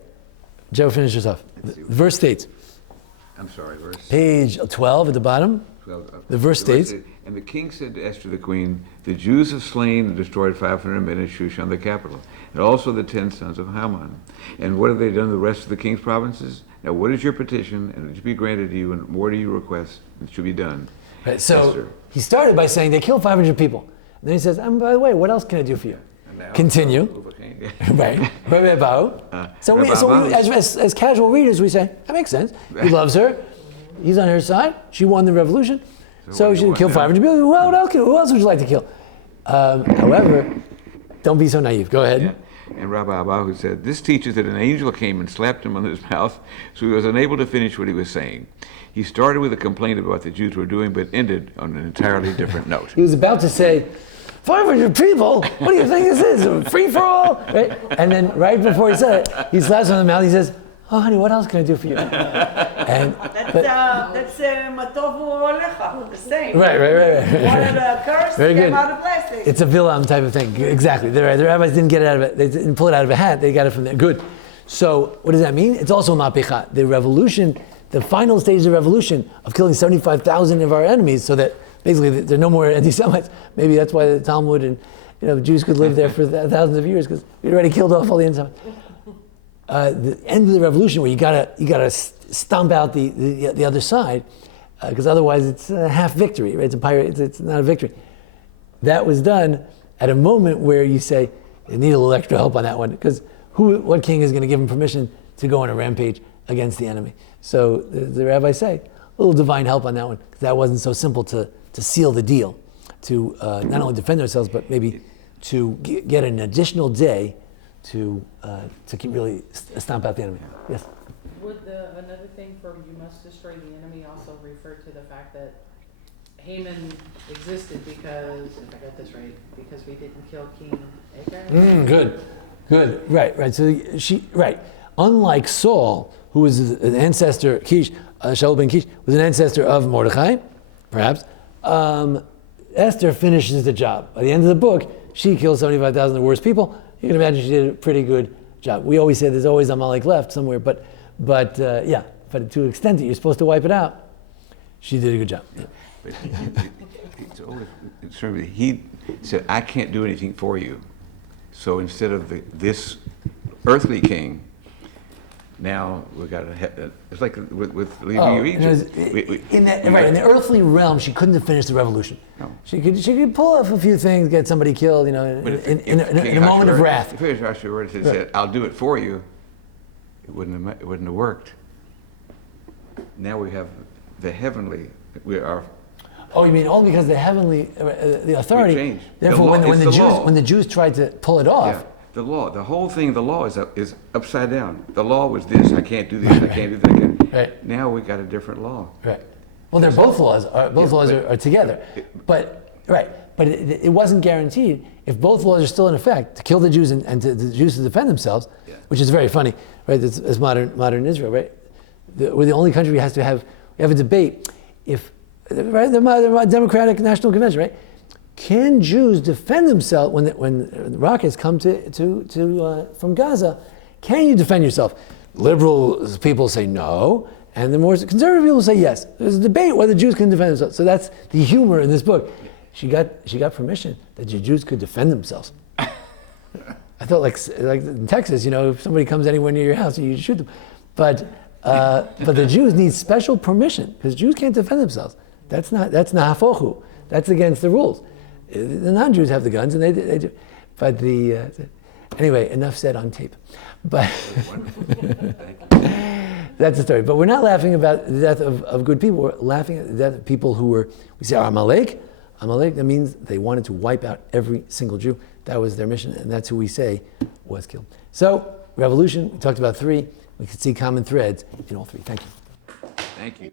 Joe, finish this off. The verse states. I'm sorry, verse. Page 12 at the bottom. 12, the verse states. And the king said to Esther the queen, the Jews have slain and destroyed 500 men in Shushan, the capital, and also the 10 sons of Haman. And what have they done to the rest of the king's provinces? Now what is your petition, and it should be granted to you, and more do you request, and it should be done. Right, so Esther. He started by saying they killed 500 people. And then he says, by the way, what else can I do for you? Continue. Right. So as casual readers, we say, that makes sense. He loves her. He's on her side. She won the revolution. So she killed 500 people. Well, who else would you like to kill? However, don't be so naive. Go ahead. Yeah. And Rabbi Abahu said, this teaches that an angel came and slapped him on his mouth, so he was unable to finish what he was saying. He started with a complaint about what the Jews were doing, but ended on an entirely different note. He was about to say, 500 people? What do you think this is? A free-for-all? Right? And then right before he said it, he slaps him on the mouth. He says, oh, honey, what else can I do for you? And That's matovu olecha, the same. Right. Wanted a curse, Very came good. out of plastic. It's a Bilam type of thing. Exactly. The rabbis didn't get it out of it. They didn't pull it out of a hat. They got it from there. Good. So what does that mean? It's also a mapicha. The revolution, the final stage of the revolution of killing 75,000 of our enemies, so that basically there are no more anti-Semites. Maybe that's why the Talmud and Jews could live there for thousands of years, because we'd already killed off all the anti-Semites. The end of the revolution, where you gotta stomp out the other side, because otherwise it's a half victory, right? It's a pirate. It's not a victory. That was done at a moment where you say you need a little extra help on that one, because what king is going to give him permission to go on a rampage against the enemy? So the rabbis say a little divine help on that one, because that wasn't so simple to seal the deal, to not only defend ourselves, but maybe to get an additional day to keep really stomp out the enemy. Yes? Would another thing for you must destroy the enemy also refer to the fact that Haman existed because, if I got this right, because we didn't kill King Agag? Good. Right. So unlike Saul, who was an ancestor, Kish, Shaul ben Kish, was an ancestor of Mordechai, perhaps, Esther finishes the job. By the end of the book, she kills 75,000 of the worst people. You can imagine she did a pretty good job. We always say there's always Amalek left somewhere, but to the extent that you're supposed to wipe it out, she did a good job. Yeah. But he said, I can't do anything for you. So instead of this earthly king, now we got to. It's like with leaving you Egypt. In the earthly realm, she couldn't have finished the revolution. No. She could pull off a few things, get somebody killed, in a moment of wrath. If Joshua said, "I'll do it for you," it wouldn't have worked. Now we have the heavenly. We are. Oh, you mean only because the heavenly, the authority? Changed. Therefore, when the Jews tried to pull it off. Yeah. The law, the whole thing, the law is upside down. The law was this, I can't do this, I can't do that. Right. Now we got a different law. Right. Well, they're both laws. Both laws are together. But it wasn't guaranteed. If both laws are still in effect, to kill the Jews and the Jews to defend themselves, which is very funny, right? It's modern Israel, right? We're the only country we have a debate. If the Democratic National Convention, right? Can Jews defend themselves when the rockets come from Gaza? Can you defend yourself? Liberal people say no, and the more conservative people say yes. There's a debate whether Jews can defend themselves. So that's the humor in this book. She got permission that the Jews could defend themselves. I thought like in Texas, if somebody comes anywhere near your house, you shoot them. But the Jews need special permission because Jews can't defend themselves. That's nahafochu. That's against the rules. The non-Jews have the guns, and they do. But anyway, enough said on tape. But that's the story. But we're not laughing about the death of good people. We're laughing at the death of people who we say Amalek. Amalek, that means they wanted to wipe out every single Jew. That was their mission, and that's who we say was killed. So, revolution, we talked about 3. We could see common threads in all 3. Thank you. Thank you.